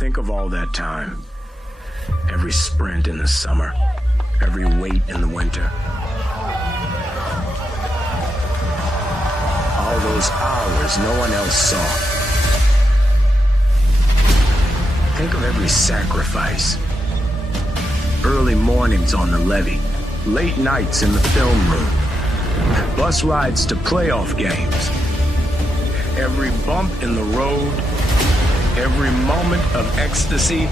Think of all that time. Every sprint in the summer, every wait in the winter. All those hours no one else saw. Think of every sacrifice. Early mornings on the levee, late nights in the film room, bus rides to playoff games. Every bump in the road, every moment of ecstasy,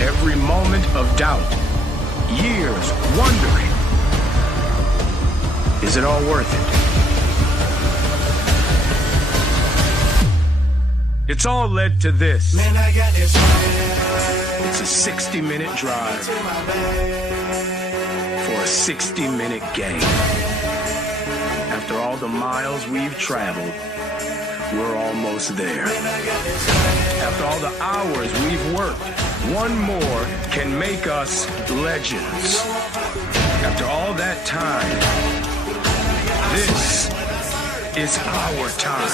every moment of doubt. Years wondering, is it all worth it? It's all led to this. Man, I got this. It's a 60-minute drive for a 60-minute game. After all the miles we've traveled, we're almost there. After all the hours we've worked, one more can make us legends. After all that time, this is our time.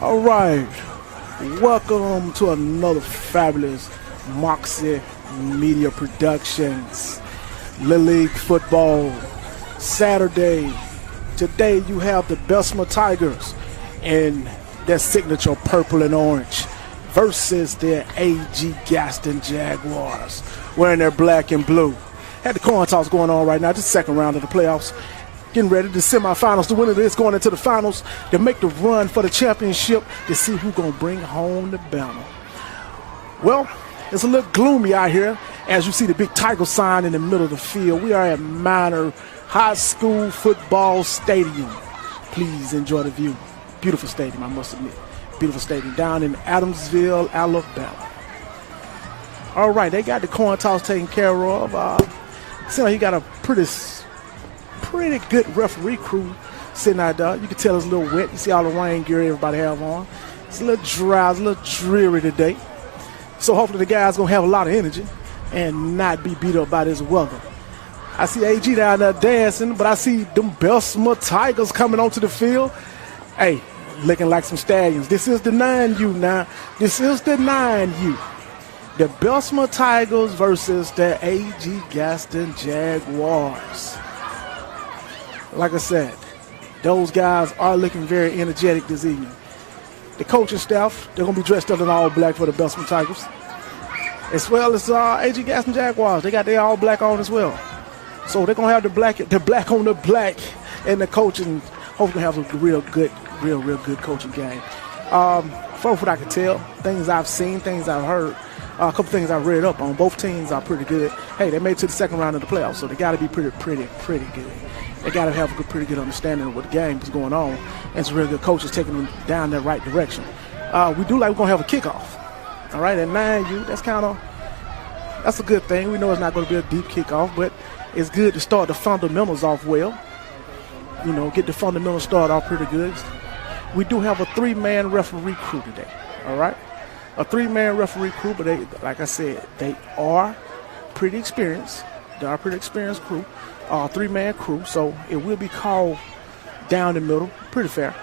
All right, welcome to another fabulous Moxie Media Productions. Little League football, Saturday. Today you have the Bessemer Tigers in their signature purple and orange versus their A.G Gaston Jaguars wearing their black and blue. Had the coin toss going on right now, just the second round of the playoffs. Getting ready, the semifinals. The winner is going into the finals to make the run for the championship to see who's going to bring home the banner. Well, it's a little gloomy out here as you see the big Tiger sign in the middle of the field. We are at Minor High School Football Stadium. Please enjoy the view. Beautiful stadium, I must admit. Beautiful stadium down in Adamsville, Alabama. All right, they got the coin toss taken care of. Seems like he got a pretty good referee crew sitting out there. You can tell it's a little wet. You see all the rain gear everybody have on. It's a little dry, it's a little dreary today. So hopefully the guys going to have a lot of energy and not be beat up by this weather. I see AG down there dancing, but I see them Bessemer Tigers coming onto the field. Hey, looking like some stallions. This is the 9U now. This is the 9U. The Bessemer Tigers versus the A.G Gaston Jaguars. Like I said, those guys are looking very energetic this evening. The coaching staff, they're going to be dressed up in all black for the Bessemer Tigers. As well as A.G Gaston Jaguars, they got their all black on as well. So they're going to have the black on the black, and the coaching hopefully have a real good coaching game. From what I can tell, things I've seen, things I've heard, a couple things I read up on, both teams are pretty good. Hey, they made it to the second round of the playoffs, so they got to be pretty good. They got to have a pretty good understanding of what the game is going on, and some really good coaches taking them down the right direction. We do like we're going to have a kickoff. All right, at 9U, that's a good thing. We know it's not going to be a deep kickoff, but it's good to start the fundamentals off well. You know, get the fundamentals started off pretty good. We do have a 3-man referee crew today, all right? A 3-man referee crew, but they, like I said, they are pretty experienced. They are a pretty experienced crew, 3-man crew, so it will be called down the middle, pretty fair.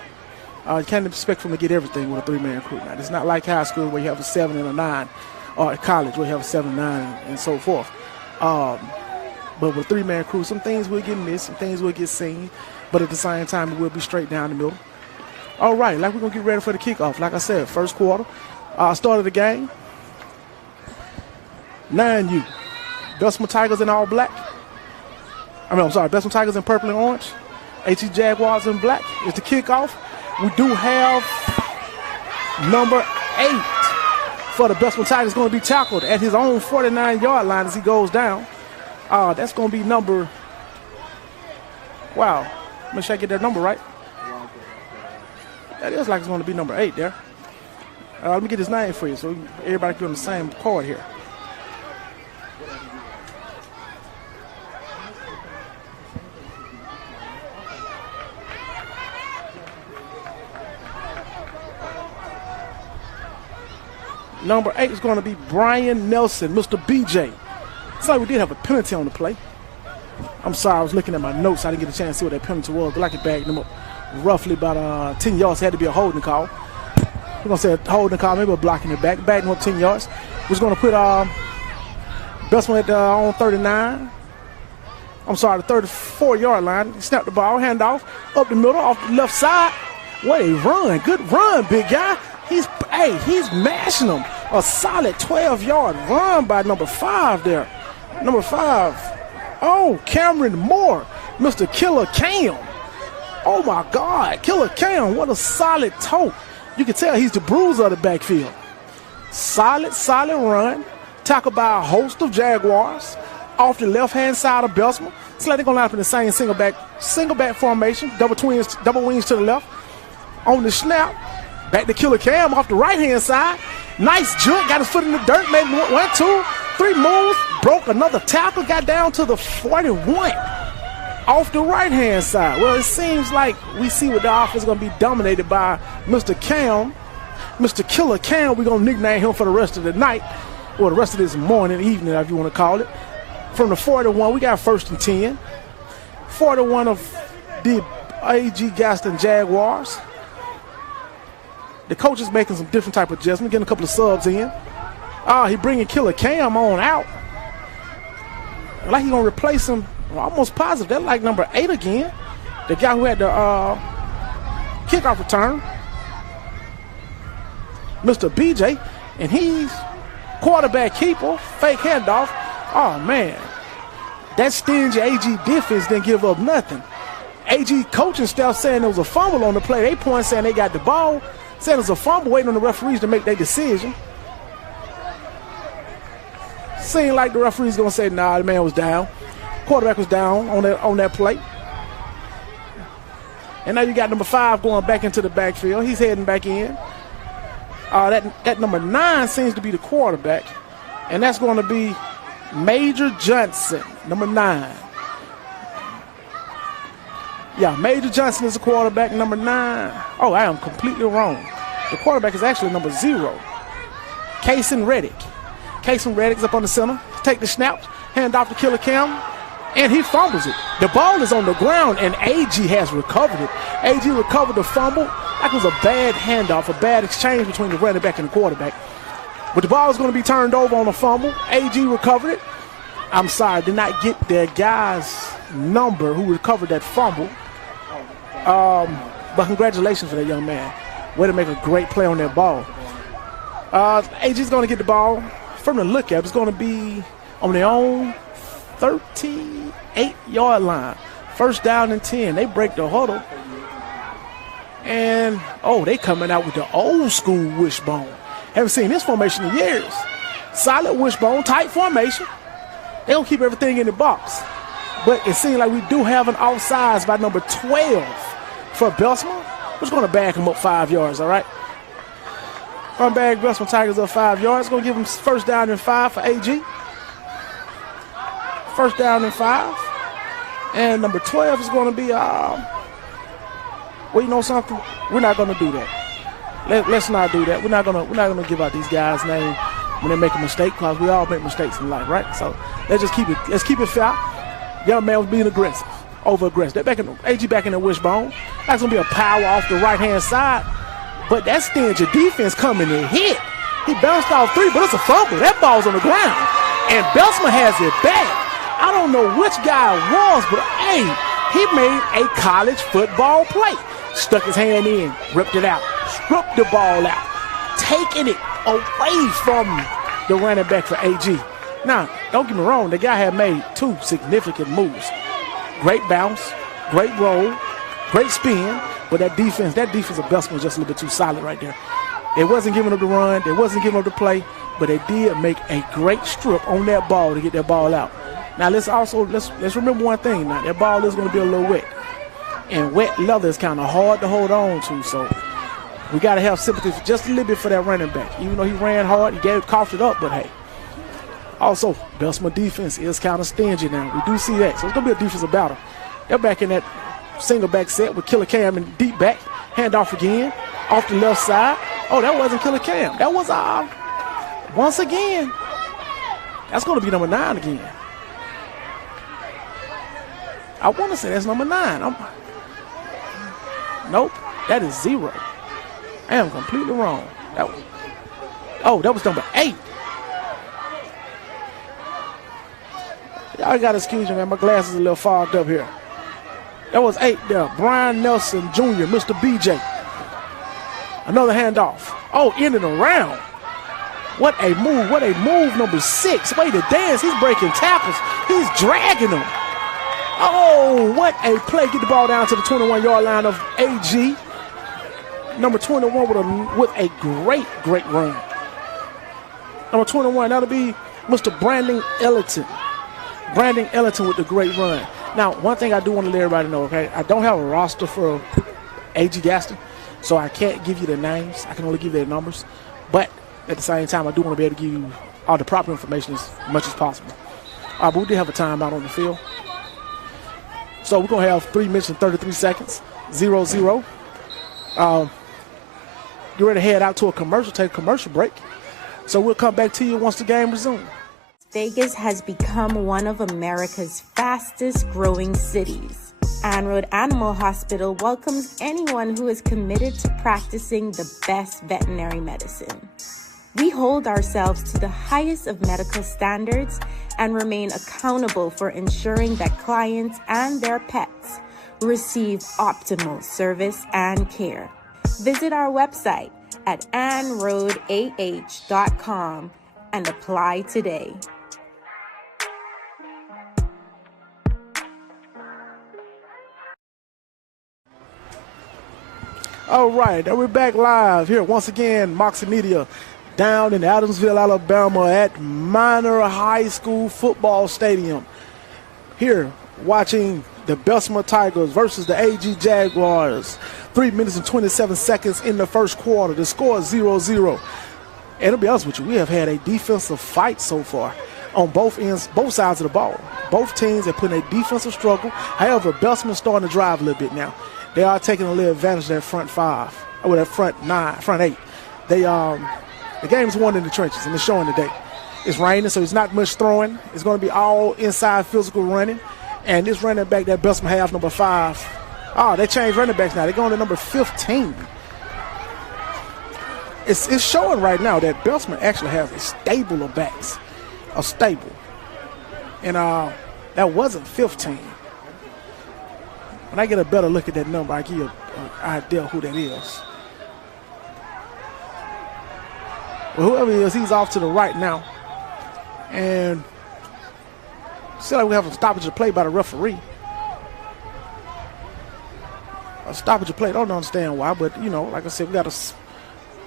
You can't expect them to get everything with a 3-man crew. Now, it's not like high school where you have a 7 and a 9, or at college where you have a 7 and 9 and so forth. But with a 3-man crew, some things will get missed, some things will get seen, but at the same time, it will be straight down the middle. All right, like we're going to get ready for the kickoff. Like I said, first quarter, start of the game. 9U. Bessemer Tigers in all black. Bessemer Tigers in purple and orange. A.G Jaguars in black. It's the kickoff. We do have number 8 for the Bessemer Tigers going to be tackled at his own 49-yard line as he goes down. That's going to be number, wow, make sure I get that number right. That is like it's going to be number 8 there. Let me get his name for you so everybody can be on the same card here. Number 8 is going to be Brian Nelson, Mr. BJ. It's like we did have a penalty on the play. I'm sorry, I was looking at my notes. I didn't get a chance to see what that penalty was, but I could bag them up roughly about 10 yards. It had to be a holding call. We're going to say a holding call, maybe a blocking it back. Bagging them up 10 yards. We're just going to put Bessemer at on 39. I'm sorry, the 34-yard line. He snapped the ball, handoff, up the middle, off the left side. What a run. Good run, big guy. He's mashing them. A solid 12-yard run by number 5 there. Number 5. Oh, Cameron Moore, Mr. Killer Cam. Oh, my God. Killer Cam, what a solid toe. You can tell he's the bruiser of the backfield. Solid run. Tackled by a host of Jaguars off the left-hand side of Bessemer. It's like they're going to line up in the same single back formation, double wings to the left. On the snap, back to Killer Cam off the right-hand side. Nice jump, got his foot in the dirt, made 1, 2, 3 moves, broke another tackle, got down to the 41 off the right-hand side. Well, it seems like we see what the offense is going to be dominated by Mr. Cam, Mr. Killer Cam. We're going to nickname him for the rest of the night, or the rest of this morning, evening, if you want to call it. From the 41, we got 1st and 10. 41 of the A.G Gaston Jaguars. The coach is making some different type of adjustment, getting a couple of subs in. He bringing Killer Cam on out. Like he's going to replace him. I'm almost positive. That's like number 8 again. The guy who had the kickoff return. Mr. BJ. And he's quarterback keeper. Fake handoff. Oh, man. That stingy AG defense didn't give up nothing. AG coaching staff saying there was a fumble on the play. They point saying they got the ball. Saying it was a fumble, waiting on the referees to make their decision. Seemed like the referee's going to say, nah, the man was down. Quarterback was down on that play. And now you got number 5 going back into the backfield. He's heading back in. That number 9 seems to be the quarterback. And that's going to be Major Johnson, number 9. Yeah, Major Johnson is the quarterback, number 9. Oh, I am completely wrong. The quarterback is actually number 0. Kason Reddick. Kason Reddick's up on the center. Take the snap, hand off to Killer Cam, and he fumbles it. The ball is on the ground, and A.G. has recovered it. A.G. recovered the fumble. That was a bad handoff, a bad exchange between the running back and the quarterback. But the ball is going to be turned over on a fumble. A.G. recovered it. I'm sorry, did not get the guy's number who recovered that fumble. But congratulations for that young man. Way to make a great play on that ball. AG's going to get the ball. From the look at it, it's going to be on their own 38-yard line. 1st down and 10. They break the huddle. And, they coming out with the old school wishbone. Haven't seen this formation in years. Solid wishbone, tight formation. They don't keep everything in the box. But it seems like we do have an offsides by number 12 for Bessemer. We're just going to back him up 5 yards, all right? Going to bag Bessemer Tigers up 5 yards. Going to give him 1st down and 5 for AG. 1st down and 5. And number 12 is going to be, well, you know something? We're not going to do that. Let's not do that. We're not gonna give out these guys' names when they make a mistake, because we all make mistakes in life, right? So let's keep it fair. Young man was being aggressive, over-aggressive. They're back in AG back in the wishbone. That's gonna be a power off the right-hand side. But that stingy defense coming to hit. He bounced off 3, but it's a fumble. That ball's on the ground. And Bessemer has it back. I don't know which guy it was, but hey, he made a college football play. stuck his hand in, ripped it out, stripped the ball out, taking it away from the running back for AG. Now, don't get me wrong, the guy had made 2 significant moves. Great bounce, great roll, great spin, but that defense of Bessemer was just a little bit too solid right there. They wasn't giving up the run, they wasn't giving up the play, but they did make a great strip on that ball to get that ball out. Now let's remember one thing. Now that ball is going to be a little wet, and wet leather is kind of hard to hold on to. So we got to have sympathy for just a little bit for that running back. Even though he ran hard, he coughed it up, but hey. Also, Bessemer defense is kind of stingy now. We do see that, so it's going to be a defensive battle. They're back in that single back set with Killer Cam in deep back. Handoff again, off the left side. Oh, that wasn't Killer Cam. That was once again. That's going to be number 9 again. I want to say that's number 9. Nope, that is 0. I am completely wrong. That was number 8. Y'all got to excuse me, man. My glasses are a little fogged up here. That was 8 there. Brian Nelson Jr., Mr. BJ. Another handoff. Oh, ending around. What a move, number 6. Way to dance. He's breaking tackles. He's dragging them. Oh, what a play. Get the ball down to the 21-yard line of AG. Number 21 with a great run. Number 21, that'll be Mr. Brandon Ellington. Brandon Ellington with the great run. Now, one thing I do want to let everybody know, okay, I don't have a roster for A.G Gaston, so I can't give you the names. I can only give you their numbers. But at the same time, I do want to be able to give you all the proper information as much as possible. But we did have a timeout on the field. So we're going to have 3 minutes and 33 seconds, 0-0. Get ready to head out to a commercial, take a commercial break. So we'll come back to you once the game resumes. Vegas has become one of America's fastest growing cities. Ann Road Animal Hospital welcomes anyone who is committed to practicing the best veterinary medicine. We hold ourselves to the highest of medical standards and remain accountable for ensuring that clients and their pets receive optimal service and care. Visit our website at annroadah.com and apply today. All right, and we're back live here once again, Moxie Media, down in Adamsville, Alabama at Minor High School Football Stadium. Here, watching the Bessemer Tigers versus the A.G. Jaguars. 3 minutes and 27 seconds in the first quarter. The score is 0-0. And to be honest with you, we have had a defensive fight so far on both ends, both sides of the ball. Both teams have put in a defensive struggle. However, Bessemer's starting to drive a little bit now. They are taking a little advantage of that front 5, or that front 8. The game's won in the trenches, and it's showing today. It's raining, so it's not much throwing. It's going to be all inside physical running. And this running back that Bessemer have, number 5, they changed running backs now. They're going to number 15. It's showing right now that Bessemer actually has a stable of backs. A stable. And that wasn't 15. When I get a better look at that number, I give you an idea who that is. Well, whoever he is, he's off to the right now. And still like we have a stoppage of play by the referee. A stoppage of play, I don't understand why, but, you know, like I said, we got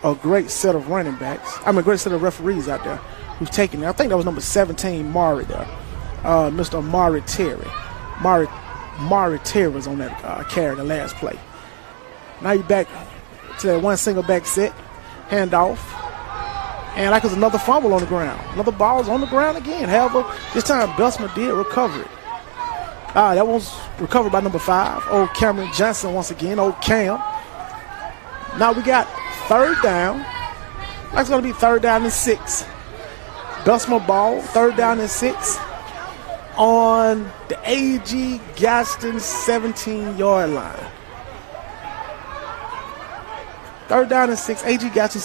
a great set of running backs. A great set of referees out there who's taking it. I think that was number 17, Mari there. Mr. Mari Terry. Mari Terry was on that carry the last play. Now you're back to that one single back set. Handoff. And like there's another fumble on the ground. Another ball's on the ground again. However, this time Bessemer did recover it. That was recovered by number 5. Old Cameron Johnson once again. Old Cam. Now we got third down. Like it's going to be 3rd down and 6. Bessemer ball, 3rd down and 6. On the A.G. Gaston 17-yard line. 3rd down and 6. A.G. Gaston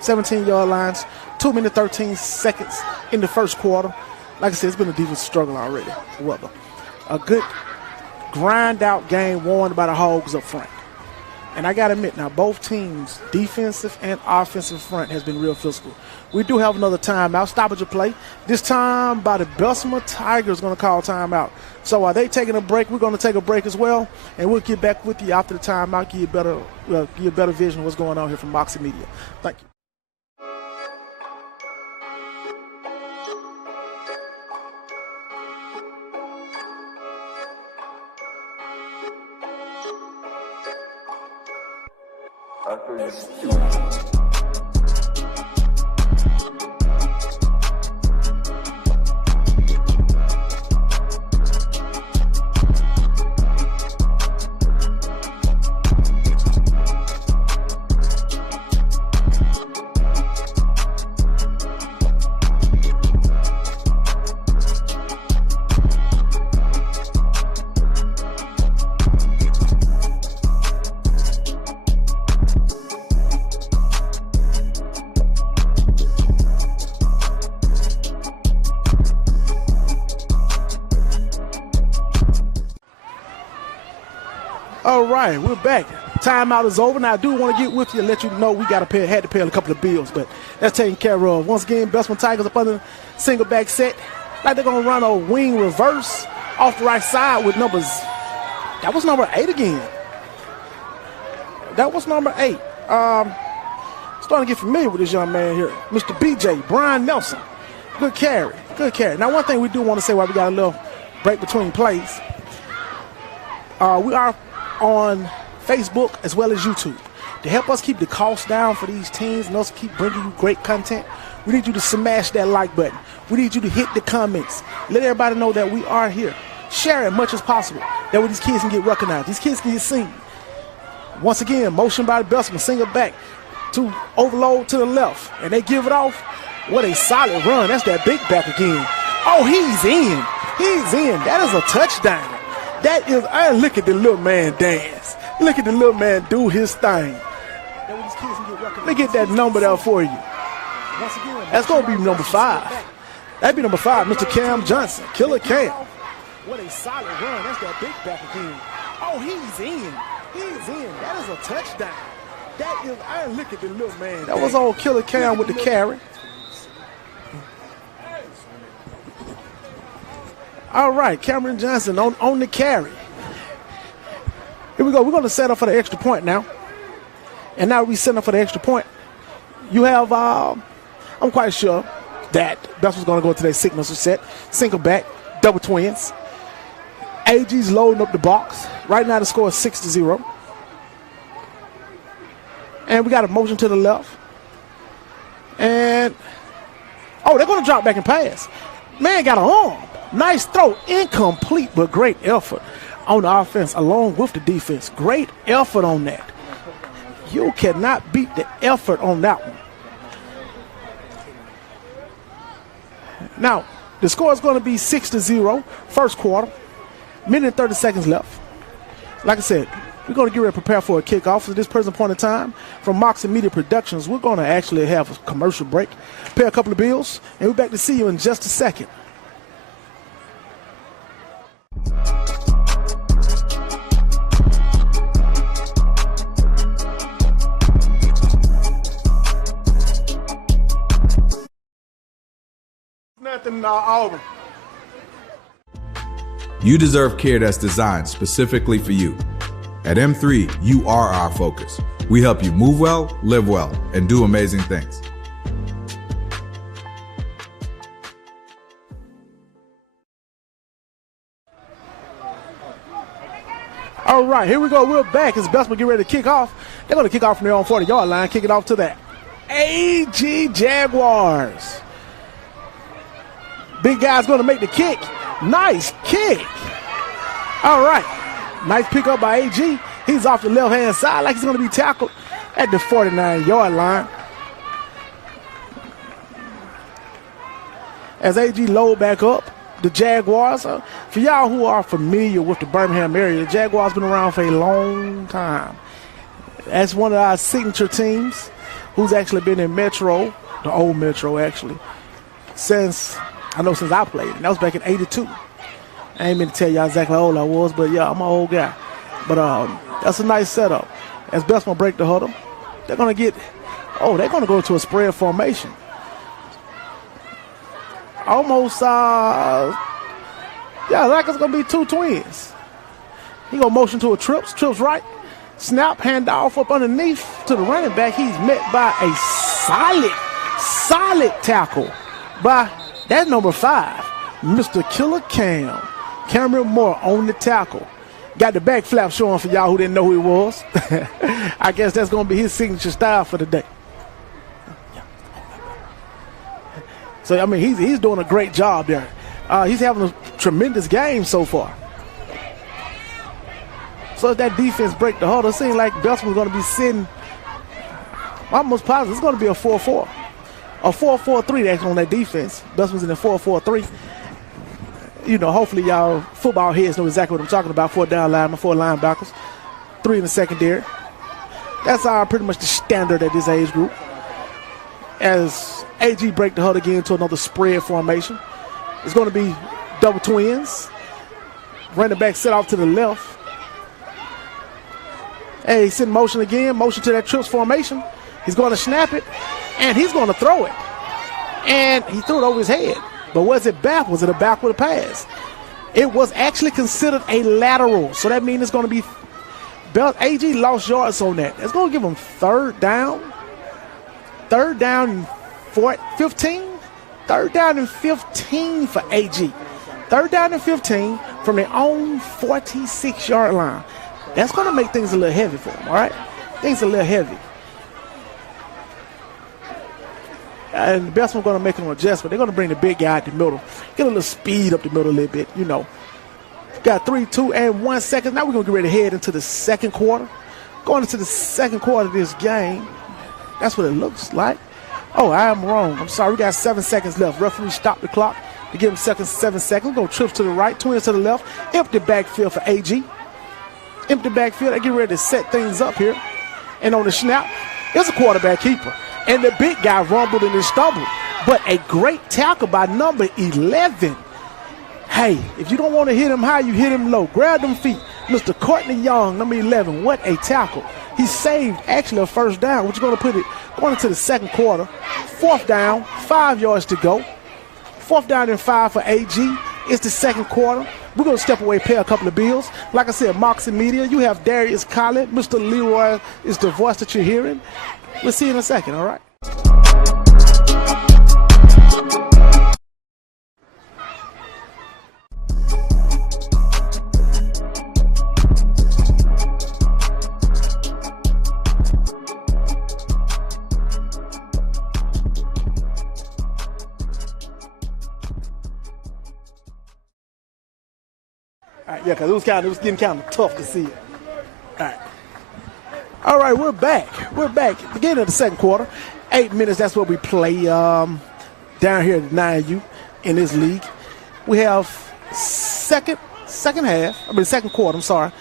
17-yard lines. 2 minutes 13 seconds in the first quarter. Like I said, it's been a defensive struggle already. However, a good grind-out game won by the Hogs up front. And I got to admit, now both teams, defensive and offensive front, has been real physical. We do have another timeout, stoppage of play. This time by the Bessemer Tigers going to call timeout. So while they taking a break, we're going to take a break as well, and we'll get back with you after the timeout, give you a better vision of what's going on here from Moxie Media. Thank you. All right, we're back. Timeout is over. Now, I do want to get with you and let you know we had to pay a couple of bills, but that's taken care of. Once again, Bessemer Tigers up under single back set. Like they're going to run a wing reverse off the right side with numbers. That was number 8 again. That was number 8. Starting to get familiar with this young man here, Mr. BJ, Brian Nelson. Good carry, good carry. Now, one thing we do want to say while we got a little break between plays, we are on Facebook as well as YouTube. To help us keep the costs down for these teams and us keep bringing you great content, we need you to smash that like button. We need you to hit the comments. Let everybody know that we are here. Share as much as possible. That way these kids can get recognized. These kids can get seen. Once again, motion by the Bessemer, single back to overload to the left. And they give it off. What a solid run. That's that big back again. Oh, he's in. He's in. That is a touchdown. That is, look at the little man dance. Look at the little man do his thing. Let me get that number there for you. That's going to be number 5. That'd be number 5, Mr. Cam Johnson. Killer Cam. What a solid run. That's that big back again. Oh, he's in. He's in. That is a touchdown. That is, look at the little man. That was old Killer Cam with the carry. All right, Cameron Johnson on the carry. Here we go. We're going to set up for the extra point now. And now we set up for the extra point. You have, I'm quite sure that Bessemer's going to go to their signature set. Single back, double twins. AG's loading up the box. Right now the score is 6-0. And we got a motion to the left. And, they're going to drop back and pass. Man got an arm. Nice throw, incomplete, but great effort on the offense along with the defense. Great effort on that. You cannot beat the effort on that one. Now, the score is going to be 6-0, first quarter. Minute and 30 seconds left. Like I said, we're going to get ready to prepare for a kickoff. At this present point in time, from Moxie Media Productions, we're going to actually have a commercial break, pay a couple of bills, and we're back to see you in just a second. Nothing, Auburn. You deserve care that's designed specifically for you. At M3, you are our focus. We help you move well, live well, and do amazing things. All right, here we go. We're back as Bessemer get ready to kick off. They're going to kick off from their own 40-yard line, kick it off to the A.G Jaguars. Big guy's going to make the kick. Nice kick. All right. Nice pickup by A.G. He's off the left-hand side like he's going to be tackled at the 49-yard line. As A.G. load back up, the Jaguars, for y'all who are familiar with the Birmingham area, the Jaguars been around for a long time. That's one of our signature teams who's actually been in Metro, the old Metro actually, since I played. And that was back in 82. I ain't meant to tell y'all exactly how old I was, but yeah, I'm an old guy. But that's a nice setup. as Bessemer break the huddle. They're going to go to a spread formation. Almost, like it's going to be two twins. He going to motion to a trips right. Snap, handoff up underneath to the running back. He's met by a solid tackle by that number 5, Mr. Killer Cameron Moore on the tackle. Got the back flap showing for y'all who didn't know who he was. I guess that's going to be his signature style for the day. So, I mean, he's doing a great job there. He's having a tremendous game so far. So if that defense break the huddle, it seems like Bessemer's going to be sitting, almost positive, it's going to be a 4-4. A 4-4-3 that's on that defense. Bessemer's in the 4-4-3. You know, hopefully y'all football heads know exactly what I'm talking about. 4 down linemen, 4 linebackers, 3 in the secondary. That's pretty much the standard at this age group. As AG break the huddle again to another spread formation. It's going to be double twins. Running back set off to the left. Hey, he's in motion again, motion to that trips formation. He's going to snap it, and he's going to throw it. And he threw it over his head. But was it back? Was it a backward pass? It was actually considered a lateral. So that means it's going to be AG lost yards on that. It's going to give him third down. Third down and 15. Third down and 15 for AG. Third down and 15 from their own 46-yard line. That's going to make things a little heavy for him, all right? Things a little heavy. And Bessemer going to make an adjustment. They're going to bring the big guy out the middle. Get a little speed up the middle a little bit, you know. Got 3, 2, and 1 second. Now we're going to get ready to head into the second quarter. Going into the second quarter of this game. That's what it looks like. Oh, I am wrong. I'm sorry. We got 7 seconds left. Referee stopped the clock to give him 7 seconds. Go trips to the right, twins to the left. Empty backfield for AG. Empty backfield. They get ready to set things up here. And on the snap, there's a quarterback keeper. And the big guy rumbled and stumbled. But a great tackle by number 11. Hey, if you don't want to hit him high, you hit him low. Grab them feet. Mr. Courtney Young, number 11. What a tackle. He saved actually a first down, which is going to put it going into the second quarter. 4th down, 5 yards to go. 4th down and 5 for AG. It's the second quarter. We're going to step away, pay a couple of bills. Like I said, Moxie Media, you have Darius Collett. Mr. Leroy is the voice that you're hearing. We'll see you in a second, all right? Yeah, because it was getting kind of tough to see it. All right, we're back. Beginning of the second quarter. 8 minutes, that's what we play down here at 9U in this league. We have second quarter,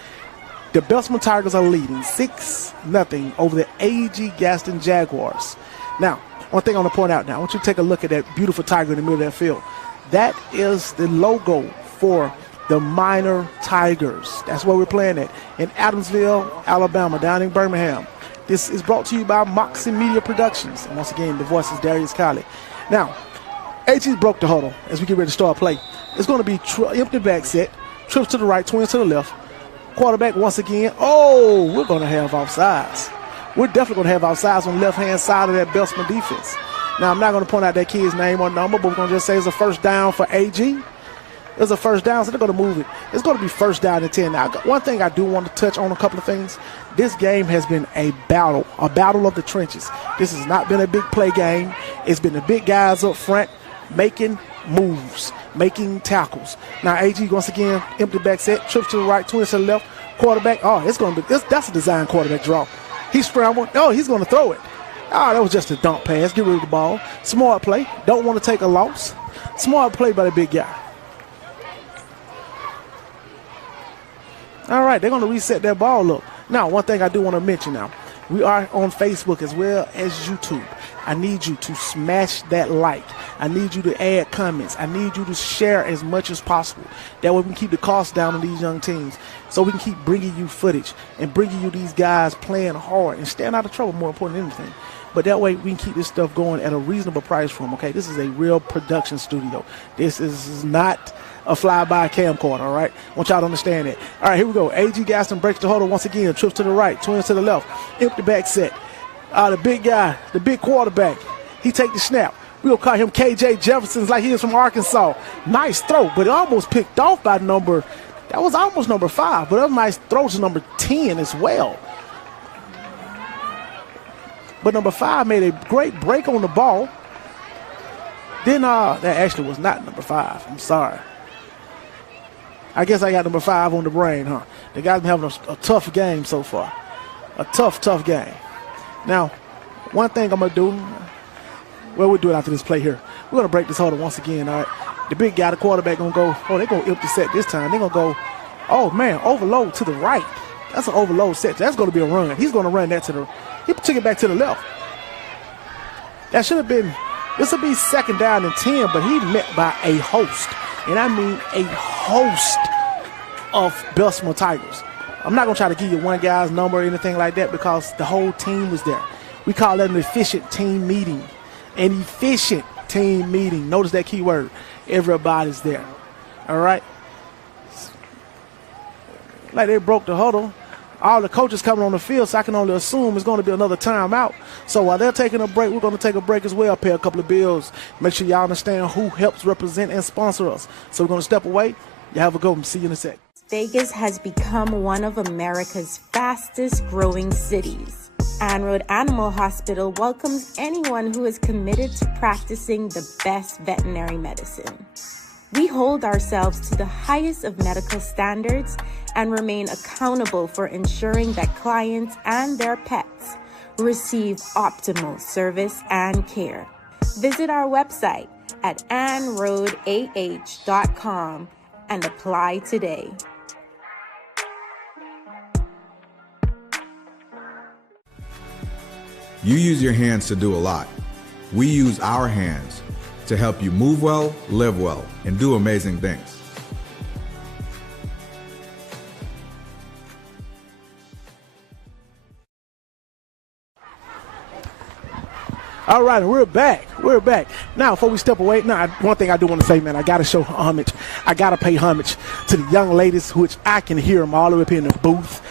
The Bessemer Tigers are leading 6-0 over the A.G Gaston Jaguars. Now, one thing I want to point out now, I want you to take a look at that beautiful tiger in the middle of that field. That is the logo for the Minor Tigers. That's where we're playing at in Adamsville, Alabama, down in Birmingham. This is brought to you by Moxie Media Productions. And once again, the voice is Darius Collett. Now, AG's broke the huddle as we get ready to start play. It's going to be empty back set, trips to the right, twins to the left. Quarterback once again. Oh, we're going to have offsides. We're definitely going to have offsides on the left-hand side of that Bessemer defense. Now, I'm not going to point out that kid's name or number, but we're going to just say it's a first down for AG. It's a first down, so they're going to move it. It's going to be first down and 10. Now, one thing I do want to touch on a couple of things. This game has been a battle of the trenches. This has not been a big play game. It's been the big guys up front making moves, making tackles. Now, AG, once again, empty back set, trips to the right, twins to the left, quarterback. Oh, that's a design quarterback draw. He scrambled. Oh, he's going to throw it. Oh, that was just a dump pass. Get rid of the ball. Smart play. Don't want to take a loss. Smart play by the big guy. All right, they're going to reset that ball up. Now, one thing I do want to mention now, We are on Facebook as well as YouTube. I need you to smash that like. I need you to add comments. I need you to share as much as possible. That way we can keep the costs down on these young teams, so we can keep bringing you footage and bringing you these guys playing hard and staying out of trouble, more important than anything. But that way we can keep this stuff going at a reasonable price for them, okay? This is a real production studio. This is not a fly-by camcorder, all right? I want y'all to understand that. All right, here we go. A.G Gaston breaks the huddle once again. Trips to the right, twins to the left. Empty back set. The big guy, the big quarterback, he take the snap. We'll call him KJ Jefferson like he is from Arkansas. Nice throw, but it almost picked off by that was almost number 5, but that was a nice throw to number 10 as well. But number 5 made a great break on the ball. Then that actually was not number 5. I'm sorry. I guess I got number 5 on the brain, huh? The guy's been having a tough game so far. A tough game. Now, one thing I'm going to do, well, we'll do it after this play here. We're going to break this huddle once again, all right? The big guy, the quarterback, going to go, they're going to empty set this time. They're going to go, oh, man, overload to the right. That's an overload set. That's going to be a run. He's going to run that he took it back to the left. That should have been, this will be 2nd down and 10, but he met by a host. And I mean a host of Bessemer Tigers. I'm not going to try to give you one guy's number or anything like that because the whole team was there. We call that an efficient team meeting. An efficient team meeting. Notice that key word. Everybody's there. All right? Like they broke the huddle. All the coaches coming on the field, so I can only assume it's going to be another timeout. So while they're taking a break, we're going to take a break as well, pay a couple of bills. Make sure y'all understand who helps represent and sponsor us. So we're going to step away. You have a good one. See you in a sec. Vegas has become one of America's fastest growing cities. Ann-Road Animal Hospital welcomes anyone who is committed to practicing the best veterinary medicine. We hold ourselves to the highest of medical standards and remain accountable for ensuring that clients and their pets receive optimal service and care. Visit our website at annroadah.com and apply today. You use your hands to do a lot. We use our hands to help you move well, live well, and do amazing things. All right, we're back. We're back. Now, before we step away, one thing I do want to say, man, I got to show homage. I got to pay homage to the young ladies, which I can hear them all the way up in the booth.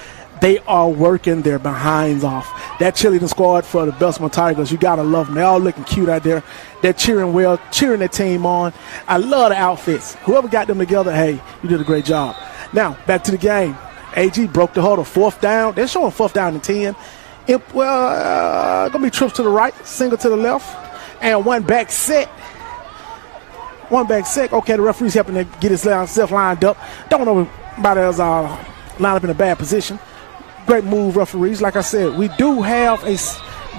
They are working their behinds off. That cheerleading squad for the Bessemer Tigers, you got to love them. They're all looking cute out there. They're cheering well, cheering their team on. I love the outfits. Whoever got them together, hey, you did a great job. Now, back to the game. AG broke the huddle. 4th down. They're showing 4th down and 10. Going to be trips to the right, single to the left, and one back set. Okay, the referee's helping to get himself lined up. Don't know about else lined up in a bad position. Great move, referees. Like I said, we do have a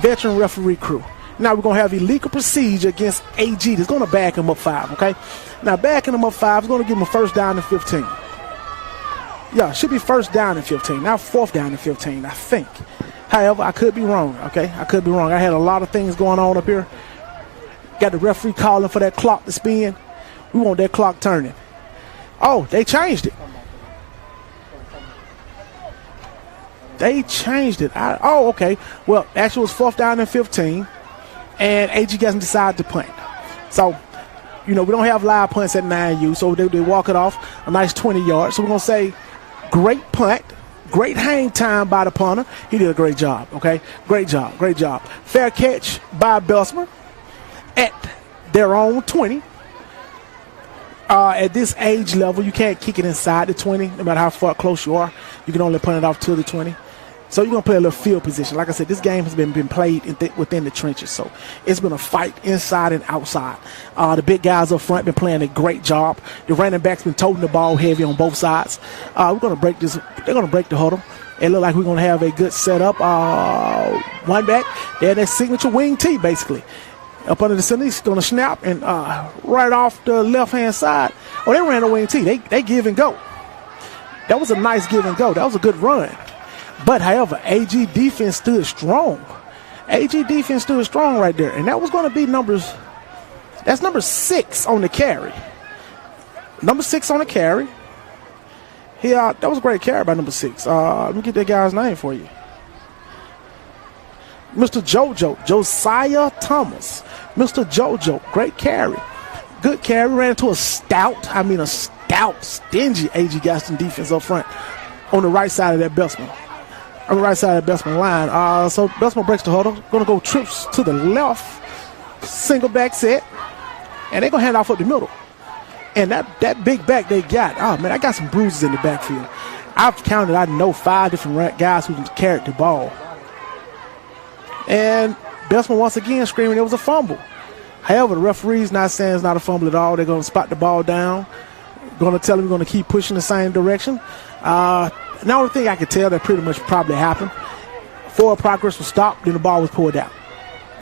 veteran referee crew. Now we're going to have illegal procedure against AG. That's going to back him up 5, okay? Now backing him up 5 is going to give him a 1st down and 15. Yeah, should be 1st down and 15, not 4th down and 15, I think. However, I could be wrong, okay? I could be wrong. I had a lot of things going on up here. Got the referee calling for that clock to spin. We want that clock turning. Oh, they changed it. Okay. Well, actually it was 4th down and 15, and A.G Gaston decided to punt. So, we don't have live punts at 9U, so they walk it off a nice 20 yards. So we're going to say great punt, great hang time by the punter. He did a great job, okay? Great job. Fair catch by Bessemer at their own 20. At this age level, you can't kick it inside the 20, no matter how far close you are. You can only punt it off to the 20. So you're going to play a little field position. Like I said, this game has been played within the trenches. So it's been a fight inside and outside. The big guys up front been playing a great job. The running back's been toting the ball heavy on both sides. We're going to break this. They're going to break the huddle. It look like we're going to have a good setup. One back. They had that signature wing T, basically. Up under the center, he's going to snap and right off the left-hand side. Oh, they ran a wing T. They give and go. That was a nice give and go. That was a good run. But, however, AG defense stood strong. AG defense stood strong right there. And that was going to be that's number 6 on the carry. Number 6 on the carry. That was a great carry by number 6. Let me get that guy's name for you. Mr. Josiah Thomas. Mr. Jojo, great carry. Good carry, ran into a stout, stingy A.G Gaston defense up front on the right side of that Bessemer. On the right side of the Bessemer line. So Bessemer breaks the huddle. Going to go trips to the left. Single back set. And they're going to hand off up the middle. And that big back they got, I got some bruises in the backfield. I've counted, 5 different guys who carried the ball. And Bessemer once again screaming it was a fumble. However, the referee's not saying it's not a fumble at all. They're going to spot the ball down. Going to tell him we're going to keep pushing the same direction. The only thing I could tell that pretty much probably happened, forward progress was stopped, then the ball was pulled out.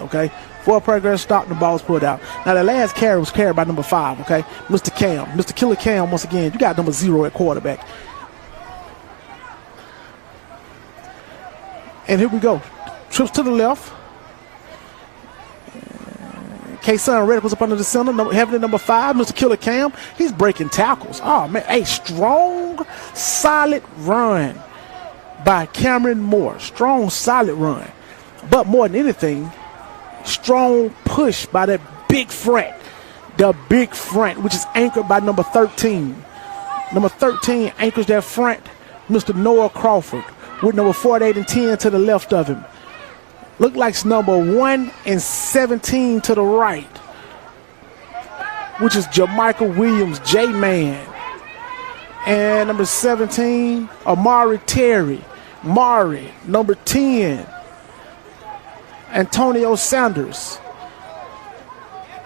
Okay? Forward progress stopped, and the ball was pulled out. Now, the last carry was carried by number 5, okay? Mr. Cam. Mr. Killer Cam, once again, you got number 0 at quarterback. And here we go. Trips to the left. K-Son Reddick was up under the center, having number 5, Mr. Killer Cam. He's breaking tackles. Oh, man, a strong, solid run by Cameron Moore. Strong, solid run. But more than anything, strong push by that big front. The big front, which is anchored by number 13. Number 13 anchors that front, Mr. Noah Crawford, with number 48 and 10 to the left of him. Look like number 1 and 17 to the right, which is Jermichael Williams, J-Man. And number 17, Amari Terry. Mari, number 10, Antonio Sanders.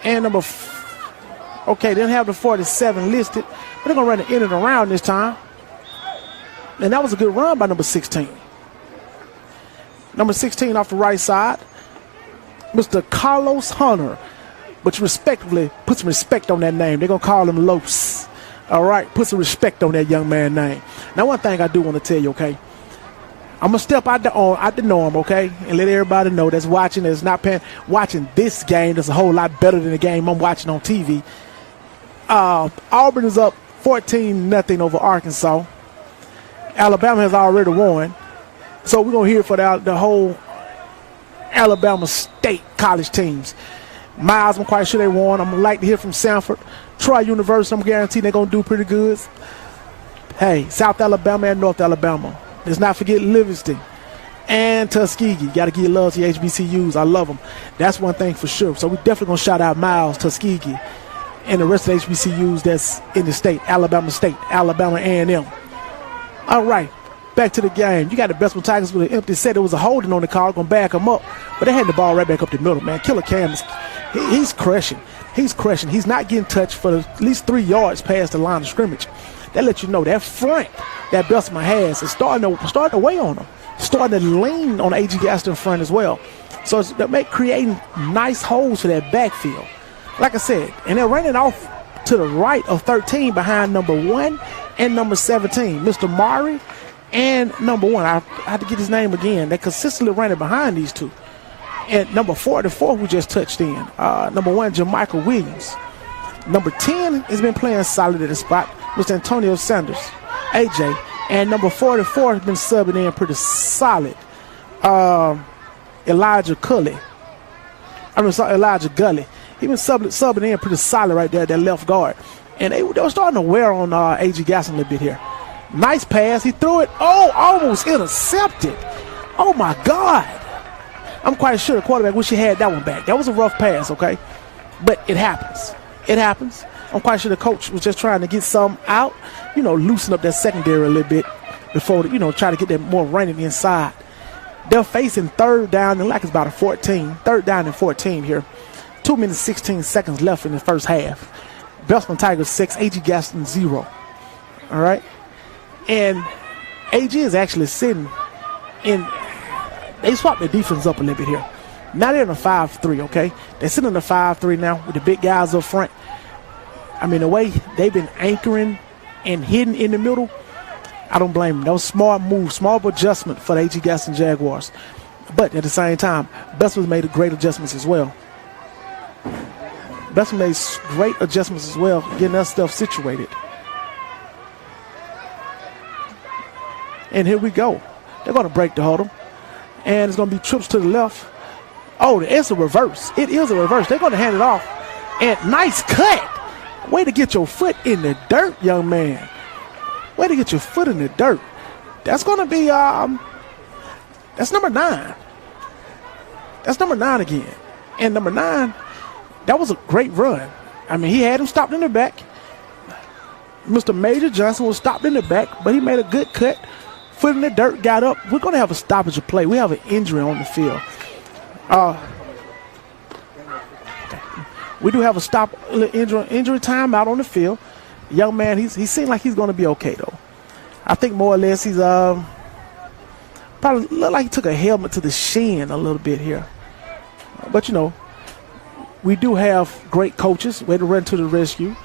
And they didn't have the 47 listed, but they're going to run it in and around this time. And that was a good run by number 16. Number 16 off the right side, Mr. Carlos Hunter, which respectively, put some respect on that name. They're going to call him Los. All right, put some respect on that young man's name. Now, one thing I do want to tell you, okay, I'm going to step out the norm, okay, and let everybody know that's watching, that's not paying, watching this game that's a whole lot better than the game I'm watching on TV. Auburn is up 14-0 over Arkansas. Alabama has already won. So we're going to hear for the whole Alabama State college teams. Miles, I'm quite sure they won. I'm going to like to hear from Sanford. Troy University, I'm guaranteed they're going to do pretty good. Hey, South Alabama and North Alabama. Let's not forget Livingston and Tuskegee. Got to give love to the HBCUs. I love them. That's one thing for sure. So we're definitely going to shout out Miles, Tuskegee, and the rest of the HBCUs that's in the state, Alabama A&M. All right. Back to the game. You got the Bessemer Tigers with an empty set. It was a holding on the call, going to back them up. But they had the ball right back up the middle, man. Killer Cam, he's crushing. He's crushing. He's not getting touched for at least 3 yards past the line of scrimmage. That lets you know that front that Bessemer has is starting to weigh on them. Starting to lean on A.G Gaston front as well. So it's creating nice holes for that backfield. Like I said, and they're running off to the right of 13 behind number 1 and number 17, Mr. Mari. And number 1, I have to get his name again. They're consistently running behind these two. And number 44, who just touched in. Number 1, Jermichael Williams. Number 10 has been playing solid at the spot, Mr. Antonio Sanders, AJ. And number 44 has been subbing in pretty solid, Elijah Gully. He's been subbing in pretty solid right there at that left guard. And they were starting to wear on A.G. Gaston a little bit here. Nice pass. He threw it. Oh, almost intercepted. Oh, my God. I'm quite sure the quarterback wish he had that one back. That was a rough pass, okay? But it happens. It happens. I'm quite sure the coach was just trying to get some out, loosen up that secondary a little bit before, try to get that more running inside. They're facing third down and it's about a 14. Third down and 14 here. 2 minutes, 16 seconds left in the first half. Bessemer Tigers 6, A.G Gaston 0. All right? And A.G. is actually sitting in – they swapped their defense up a little bit here. Now they're in a 5-3, okay? They're sitting in a 5-3 now with the big guys up front. I mean, the way they've been anchoring and hidden in the middle, I don't blame him. That was a smart move, smart adjustment for the A.G Gaston Jaguars. But at the same time, Bessemer made great adjustments as well. Bessemer made great adjustments as well, getting that stuff situated. And here we go. They're going to break the huddle. And it's going to be trips to the left. Oh, it's a reverse. It is a reverse. They're going to hand it off. And nice cut. Way to get your foot in the dirt, young man. Way to get your foot in the dirt. That's going to be, that's number 9. That's number 9 again. And number 9, that was a great run. I mean, he had him stopped in the back. Mr. Major Johnson was stopped in the back, but he made a good cut. Foot in the dirt, got up. We're going to have a stoppage of play. We have an injury on the field. We do have a injury time out on the field. Young man, he seemed like he's going to be okay, though. I think more or less he's probably looked like he took a helmet to the shin a little bit here. But, you know, we do have great coaches, way to run to the rescue,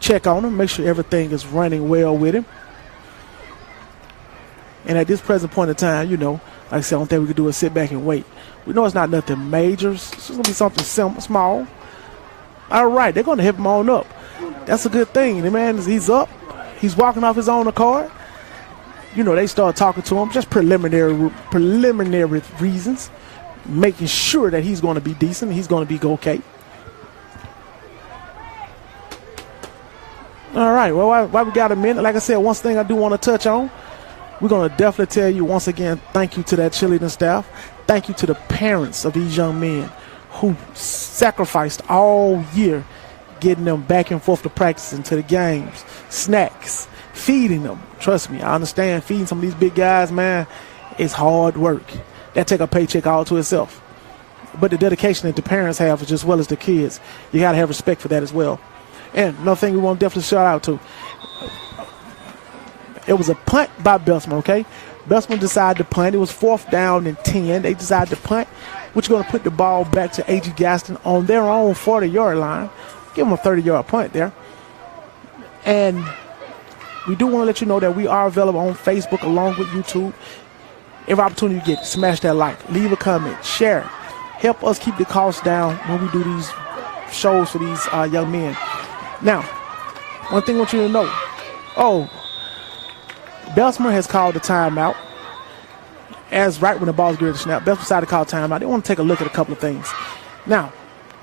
check on him, make sure everything is running well with him. And at this present point in time, you know, like I said, I don't think we could do is sit back and wait. We know it's not nothing major. It's just going to be something small. All right, they're going to hit him on up. That's a good thing. The man, he's up. He's walking off his own accord. You know, they start talking to him, just preliminary reasons, making sure that he's going to be decent. He's going to be okay. All right, well, while we got a minute, like I said, one thing I do want to touch on, we're going to definitely tell you once again, thank you to that cheerleading staff. Thank you to the parents of these young men who sacrificed all year getting them back and forth to practice and to the games, snacks, feeding them. Trust me, I understand feeding some of these big guys, man, it's hard work. That take a paycheck all to itself. But the dedication that the parents have as well as the kids, you got to have respect for that as well. And another thing we want to definitely shout out to, it was a punt by Bessemer, okay? Bessemer decided to punt. It was 4th down and 10. They decided to punt, which is going to put the ball back to A.G Gaston on their own 40-yard line. Give them a 30-yard punt there. And we do want to let you know that we are available on Facebook along with YouTube. Every opportunity you get, smash that like, leave a comment, share. Help us keep the costs down when we do these shows for these young men. Now, one thing I want you to know. Bessemer has called a timeout. As right when the ball's getting to snap, Bessemer decided to call a timeout. They want to take a look at a couple of things. Now,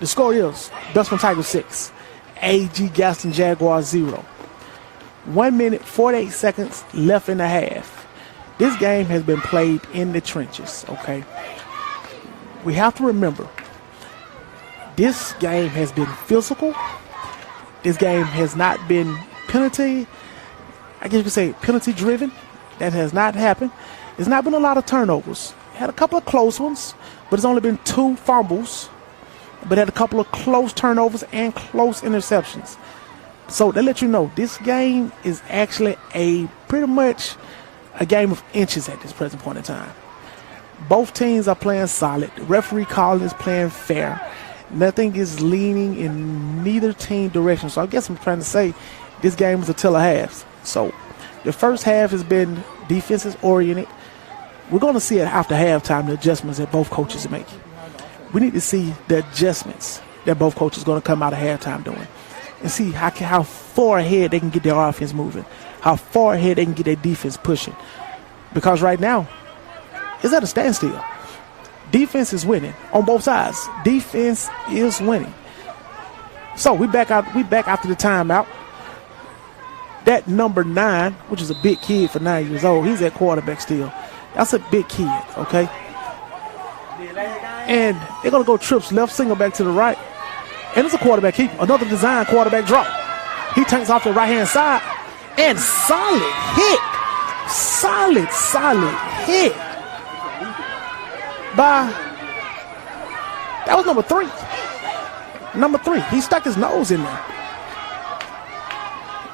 the score is Bessemer Tigers 6, A.G Gaston Jaguars 0. 1 minute, 48 seconds left in the half. This game has been played in the trenches, okay? We have to remember, this game has been physical. This game has not been penalty driven. That has not happened. There's not been a lot of turnovers. Had a couple of close ones, but it's only been 2 fumbles, but had a couple of close turnovers and close interceptions. So they let you know this game is actually pretty much a game of inches at this present point in time. Both teams are playing solid. The referee calling is playing fair. Nothing is leaning in neither team direction. So I guess I'm trying to say this game is a tale of halves. So the first half has been defenses oriented. We're going to see it after halftime, the adjustments that both coaches are making. We need to see the adjustments that both coaches are going to come out of halftime doing and see how far ahead they can get their offense moving, how far ahead they can get their defense pushing. Because right now, it's at a standstill. Defense is winning on both sides. Defense is winning. So we back after the timeout. That number 9, which is a big kid for 9 years old, he's at quarterback still. That's a big kid, okay? And they're going to go trips left, single back to the right. And it's a quarterback keep. Another design quarterback draw. He takes off the right-hand side. And solid hit. Solid hit. That was number 3. Number 3. He stuck his nose in there.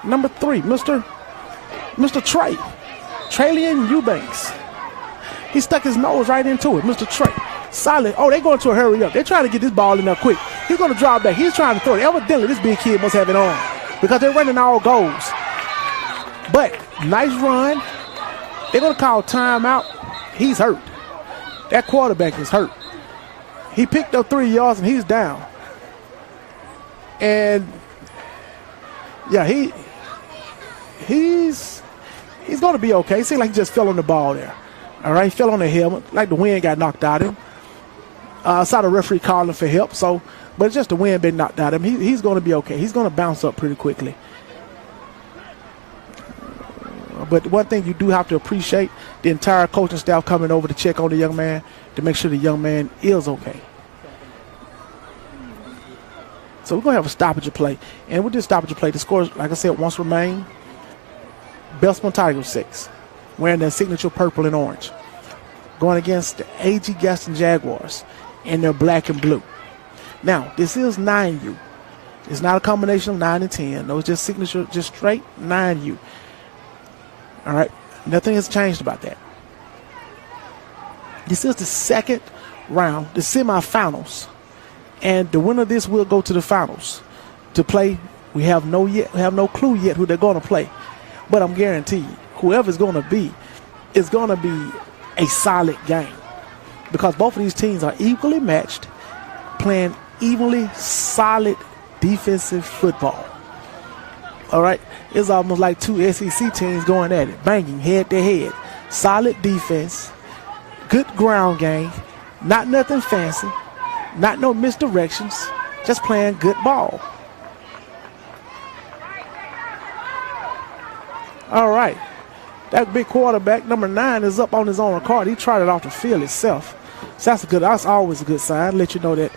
Number 3, Mr. Trey. Traylon Eubanks. He stuck his nose right into it, Mr. Trey. Solid. Oh, they're going to a hurry up. They're trying to get this ball in there quick. He's going to drop back. He's trying to throw it. Evidently, this big kid must have it on because they're running all goals. But nice run. They're going to call timeout. He's hurt. That quarterback is hurt. He picked up 3 yards and he's down. And yeah, he's going to be okay. It seems like he just fell on the ball there. All right, he fell on the helmet, like the wind got knocked out of him. I saw the referee calling for help, but it's just the wind been knocked out of him. He's going to be okay. He's going to bounce up pretty quickly. But one thing you do have to appreciate, the entire coaching staff coming over to check on the young man to make sure the young man is okay. So we're going to have a stoppage of play. And with this stoppage of play, the score, like I said, once remain. Bessemer Tigers 6, wearing their signature purple and orange. Going against the A.G Gaston Jaguars in their black and blue. Now, this is 9U. It's not a combination of 9 and 10. No, it's just signature, just straight 9U. All right, nothing has changed about that. This is the second round, the semifinals, and the winner of this will go to the finals to play. We have no clue yet who they're going to play, but I'm guaranteed whoever's going to be is going to be a solid game because both of these teams are equally matched, playing evenly solid defensive football. All right, it's almost like two SEC teams going at it, banging head to head. Solid defense, good ground game, not nothing fancy, not no misdirections, just playing good ball. All right, that big quarterback, number 9, is up on his own accord. He tried it off the field itself. So that's always a good sign, let you know that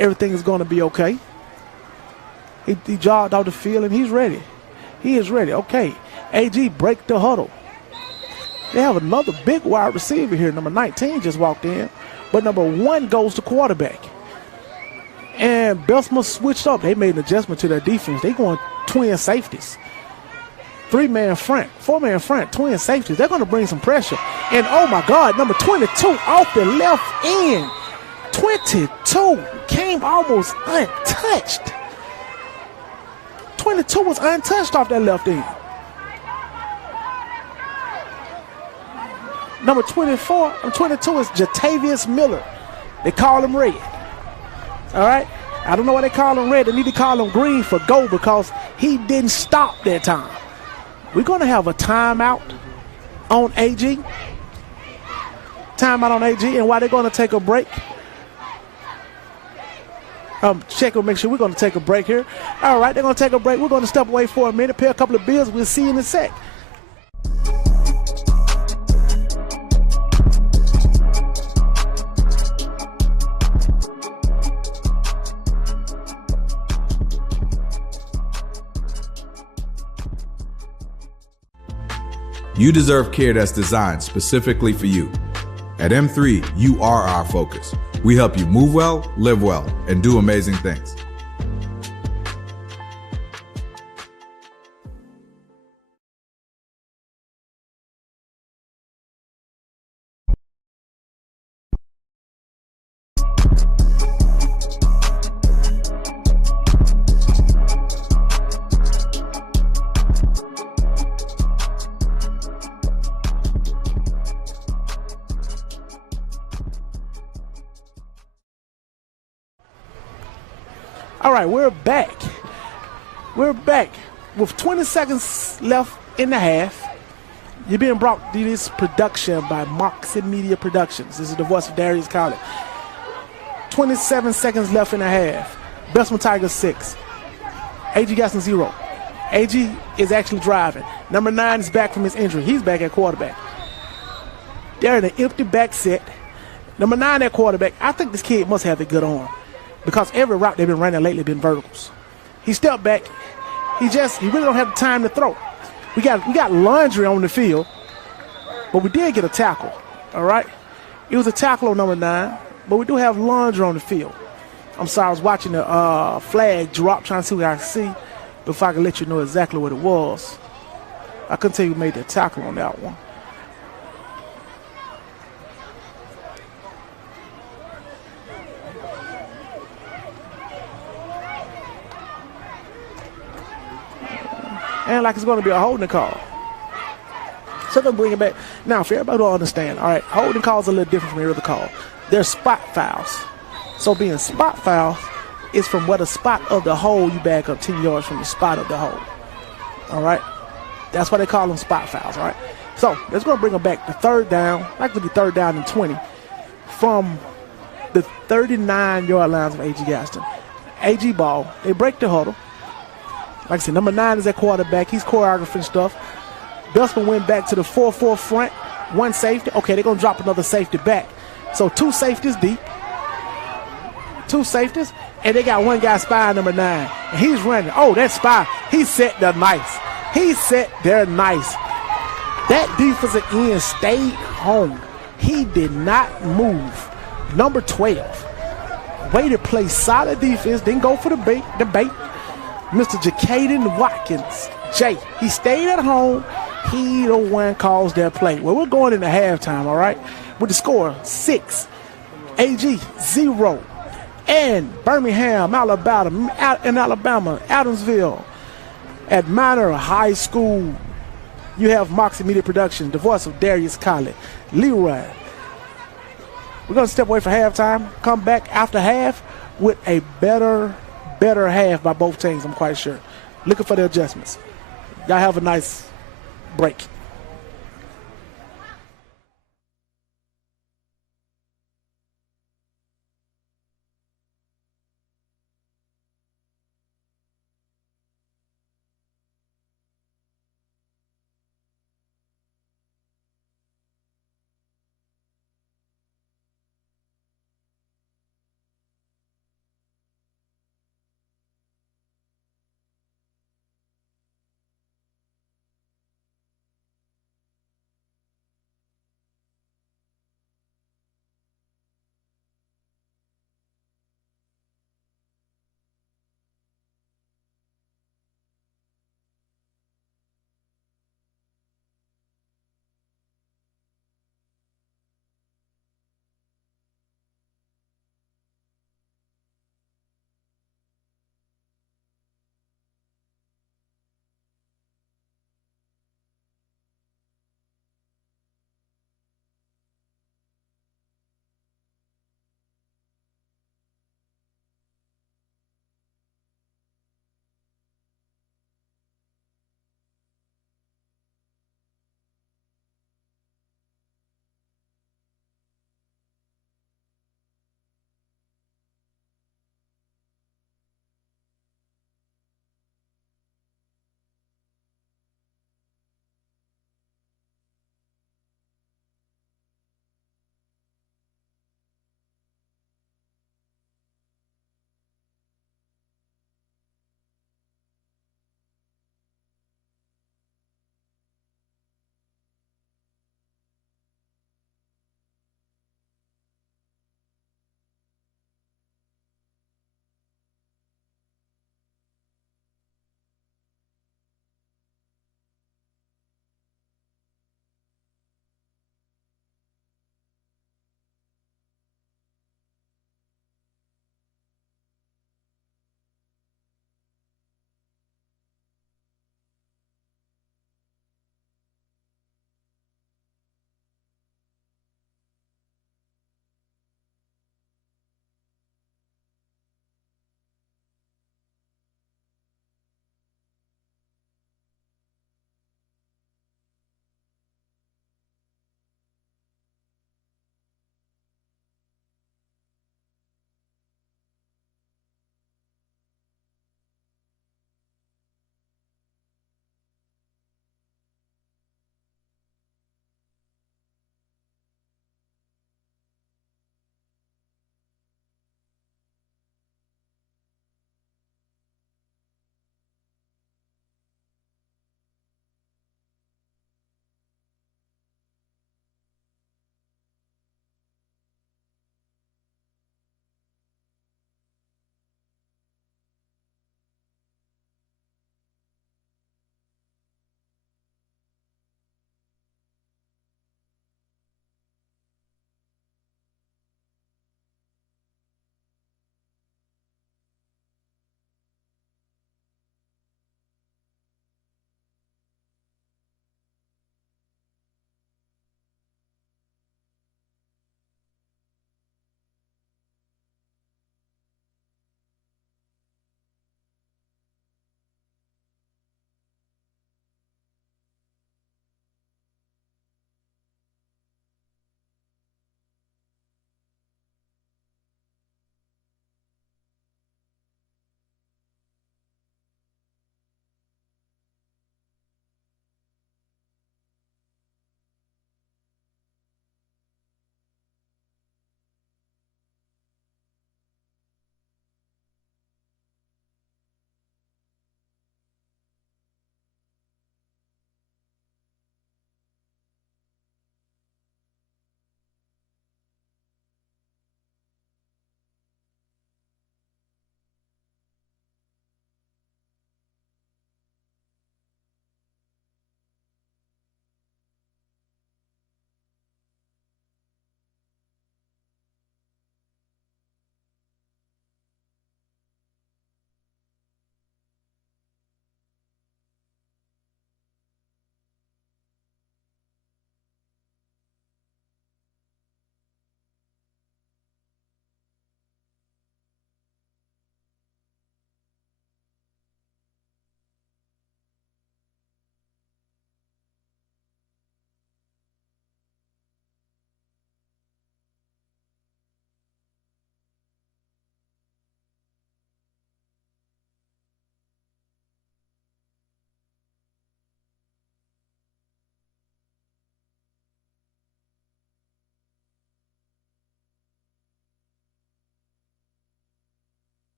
everything is going to be okay. He jogged off the field, and he's ready. He is ready. Okay, AG break the huddle. They have another big wide receiver here. Number 19 just walked in, but number 1 goes to quarterback. And Bessemer switched up. They made an adjustment to their defense. They going twin safeties. 3-man front, 4-man front, twin safeties. They're going to bring some pressure. And, oh, my God, number 22 off the left end. 22 came almost untouched. 22 was untouched off that left end. Number 24 and 22 is Jatavius Miller. They call him red. All right? I don't know why they call him red. They need to call him green for go because he didn't stop that time. We're going to have a timeout on AG. Timeout on AG. And while they're going to take a break, check and make sure we're going to take a break here. All right, they're going to take a break. We're going to step away for a minute, pay a couple of bills. We'll see you in a sec. You deserve care that's designed specifically for you. At M3, you are our focus. We help you move well, live well, and do amazing things. All right, we're back. We're back with 20 seconds left in the half. You're being brought to this production by Moxie Media Productions. This is the voice of Darius Collins. 27 seconds left in the half. Bessemer Tigers 6. A.G Gaston 0. A.G is actually driving. Number 9 is back from his injury. He's back at quarterback. They're in an empty back set. Number 9 at quarterback. I think this kid must have a good arm, because every route they've been running lately been verticals. He stepped back. He really don't have the time to throw. We got laundry on the field, but we did get a tackle. All right, it was a tackle on number 9, but we do have laundry on the field. I'm sorry, I was watching the flag drop, trying to see what I could see before I could let you know exactly what it was. I couldn't tell you who made the tackle on that one. And like it's going to be a holding call. So they're going to bring it back. Now, for everybody to understand, all right, holding calls are a little different from every other call. They're spot fouls. So being spot fouls is from where the spot of the hole you back up 10 yards from the spot of the hole. All right? That's why they call them spot fouls, all right? So that's going to bring them back to third down, likely to be third down and 20, from the 39-yard lines of A.G Gaston. A.G ball. They break the huddle. Like I said, number 9 is that quarterback. He's choreographing stuff. Bessemer went back to the 4-4 front. One safety. Okay, they're going to drop another safety back. So 2 safeties deep. 2 safeties. And they got one guy spy number 9. And he's running. Oh, that spy. He set there nice. He set there nice. That defensive end stayed home. He did not move. Number 12. Way to play solid defense. Didn't go for the bait. Mr. Jacaden Watkins. Jay, he stayed at home. He the one calls that play. Well, we're going into halftime, all right? With the score 6, AG 0. And Birmingham, Alabama, Adamsville, at Minor High School, you have Moxie Media Production, the voice of Darius Colley, Leroy. We're going to step away for halftime, come back after half with a better half by both teams, I'm quite sure. Looking for the adjustments. Y'all have a nice break.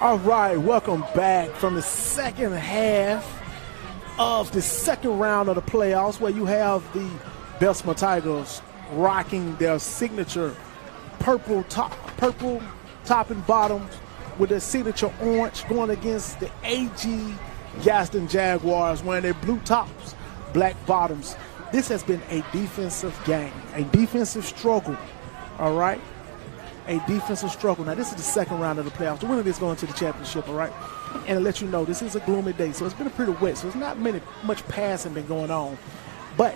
All right, welcome back from the second half of the second round of the playoffs, where you have the Bessemer Tigers rocking their signature purple top and bottom with their signature orange, going against the A.G Gaston Jaguars wearing their blue tops, black bottoms. This has been a defensive game, a defensive struggle, all right? A defensive struggle. Now, this is the second round of the playoffs. The winner is going to the championship, all right? And to let you know, this is a gloomy day, so it's been pretty wet, so it's not much passing been going on. But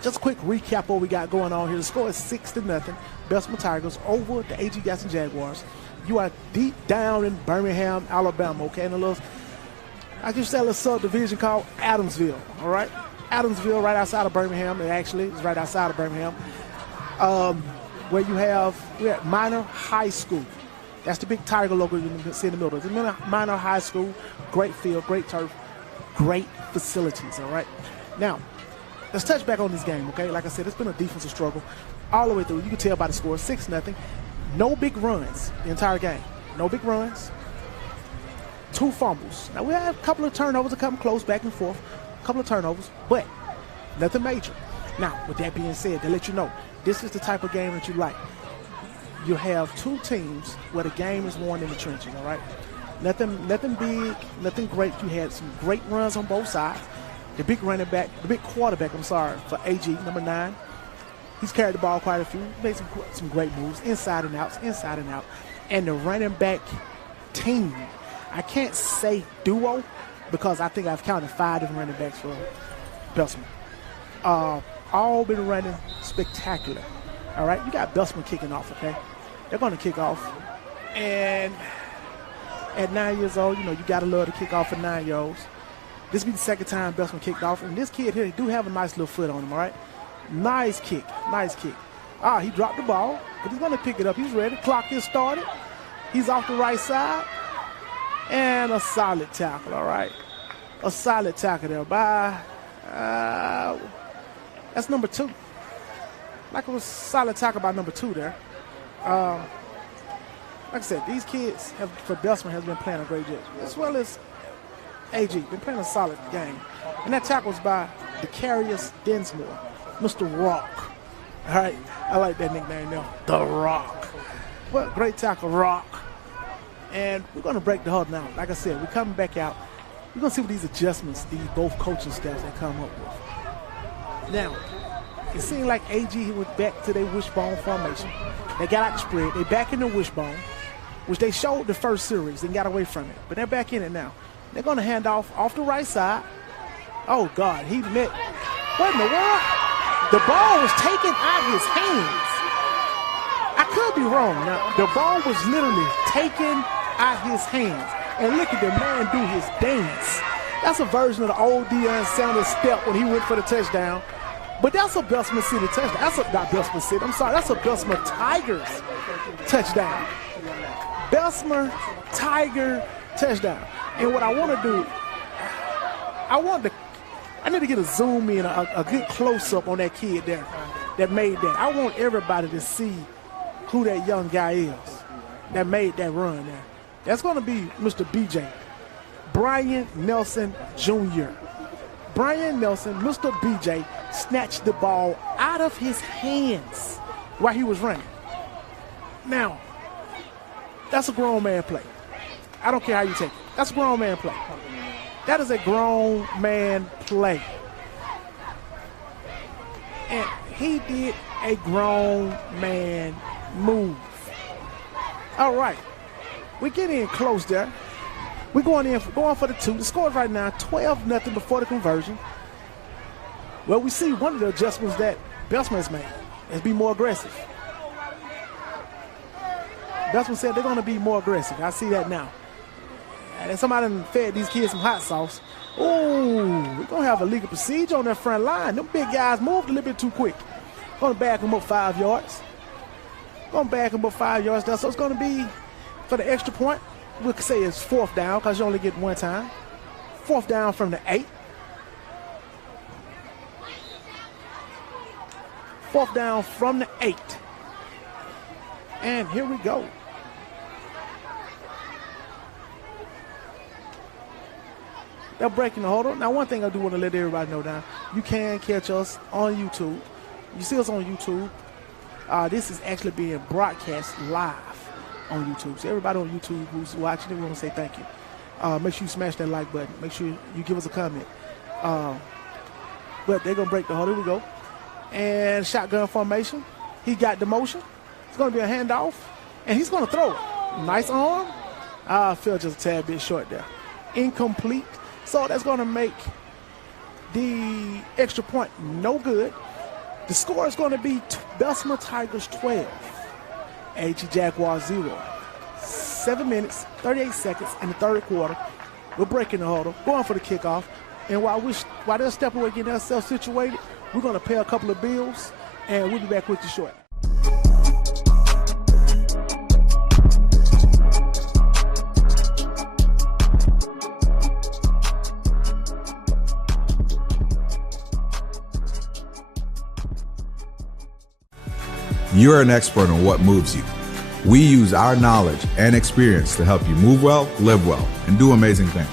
just a quick recap of what we got going on here. The score is 6-0. Bessemer Tigers over the A.G Gaston Jaguars. You are deep down in Birmingham, Alabama, okay? In a little, I guess a little subdivision called Adamsville, all right? Adamsville, right outside of Birmingham. It actually is right outside of Birmingham. Where we're at Minor High School. That's the big Tiger logo you can see in the middle. It's a Minor High School, great field, great turf, great facilities, all right? Now, let's touch back on this game, okay? Like I said, it's been a defensive struggle all the way through. You can tell by the score, 6-0. No big runs the entire game. No big runs. 2 fumbles. Now, we have a couple of turnovers that come close back and forth, a couple of turnovers, but nothing major. Now, with that being said, to let you know, this is the type of game that you like. You have 2 teams where the game is won in the trenches, all right? Nothing big, nothing great. You had some great runs on both sides. The big quarterback, for AG, number 9. He's carried the ball quite a few, made some great moves, inside and out. And the running back team, I can't say duo because I think I've counted 5 different running backs for Bessemer. All been running spectacular. All right, you got Bessemer kicking off, okay? They're going to kick off. And at 9 years old, you got to love to kick off for 9-year-olds. This will be the second time Bessemer kicked off. And this kid here, he do have a nice little foot on him, all right? Nice kick. He dropped the ball, but he's going to pick it up. He's ready. Clock is started. He's off the right side. And a solid tackle, all right? A solid tackle there by... that's number 2. Like it was solid tackle by number 2 there. Like I said, these kids for Bessemer has been playing a great job, as well as AG, been playing a solid game. And that tackle was by Decarius Densmore, Mr. Rock. All right, I like that nickname now, The Rock. Well, great tackle, Rock. And we're going to break the huddle now. Like I said, we're coming back out. We're going to see what these adjustments, these both coaching staffs that come up with. Now, it seemed like AG went back to their wishbone formation. They got out the spread. They back in the wishbone, which they showed the first series and got away from it. But they're back in it now. They're going to hand off the right side. Oh, God, he met. What in the world? The ball was taken out of his hands. I could be wrong. Now, the ball was literally taken out his hands. And look at the man do his dance. That's a version of the old Deion Sanders step when he went for the touchdown. But that's a Bessemer City touchdown. Not Bessemer City. I'm sorry. That's a Bessemer Tigers touchdown. Bessemer Tiger touchdown. And what I want to do, I need to get a zoom in, a good close-up on that kid there that made that. I want everybody to see who that young guy is that made that run there. That's going to be Mr. BJ, Brian Nelson Jr. Brian Nelson, Mr. BJ, snatched the ball out of his hands while he was running. Now, that's a grown man play. I don't care how you take it. That's a grown man play. That is a grown man play. And he did a grown man move. All right. We're getting in close there. We're going for the 2. The score right now, 12-0 before the conversion. Well, we see one of the adjustments that Bessemer has made is be more aggressive. Bessemer said they're going to be more aggressive. I see that now. And somebody fed these kids some hot sauce. Ooh, we're going to have a legal procedure on that front line. Them big guys moved a little bit too quick. Going to back them up 5 yards. Going to back them up 5 yards there. So it's going to be, for the extra point, we could say it's 4th down because you only get one time. 4th down from the 8. 4th down from the 8. And here we go. They're breaking the huddle. Now, one thing I do want to let everybody know now, you can catch us on YouTube. You see us on YouTube. This is actually being broadcast live on YouTube. So everybody on YouTube who's watching it, we want to say thank you. Make sure you smash that like button. Make sure you give us a comment. But they're going to break the huddle. Here we go. And shotgun formation. He got the motion. It's going to be a handoff. And he's going to throw it. Nice arm. I feel just a tad bit short there. Incomplete. So that's going to make the extra point no good. The score is going to be Bessemer Tigers 12, A.G Jaguars 0. 7 minutes, 38 seconds in the third quarter. We're breaking the huddle, going for the kickoff. And while they're stepping away, getting themselves situated, we're going to pay a couple of bills, and we'll be back with you shortly. You're an expert on what moves you. We use our knowledge and experience to help you move well, live well, and do amazing things.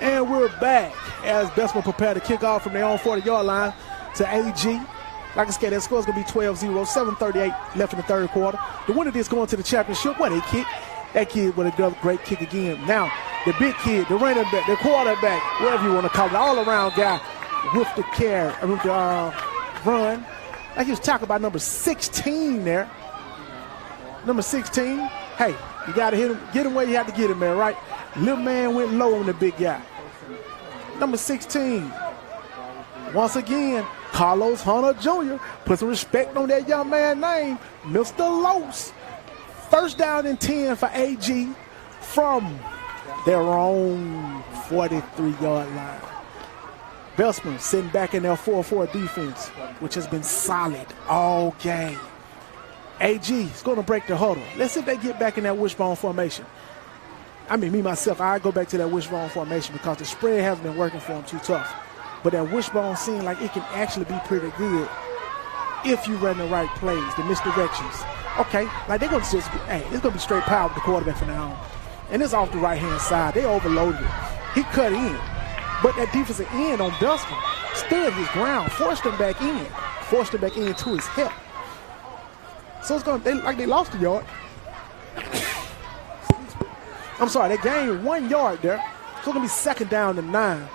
And we're back as Bessemer prepare to kick off from their own 40-yard line to A.G. Like I said, that score is going to be 12-0, 7:38 left in the third quarter. The winner of this going to the championship. What a kick. That kid with a great kick again. Now, the big kid, the running back, the quarterback, whatever you want to call it, all-around guy with the run. Like he was talking about number 16 there. Number 16, hey, you got to hit him, get him where you have to get him there, right? Little man went low on the big guy. Number 16, once again, Carlos Hunter Jr. Put some respect on that young man's name, Mr. Los. First down and 10 for A.G. from their own 43-yard line. Bessemer sitting back in their 4-4 defense, which has been solid all game. A.G. is going to break the huddle. Let's see if they get back in that wishbone formation. I mean, me, myself, I go back to that wishbone formation because the spread hasn't been working for them too tough. But that wishbone seems like it can actually be pretty good if you run the right plays, the misdirections. Okay, like they're going to just, hey, it's going to be straight power with the quarterback from now on. And it's off the right-hand side. They overloaded it. He cut in. But that defensive end on Bessemer stood his ground, forced him back in to his hip. So it's going to, like they lost a yard. I'm sorry, they gained 1 yard there. So it's going to be 2nd down to 9.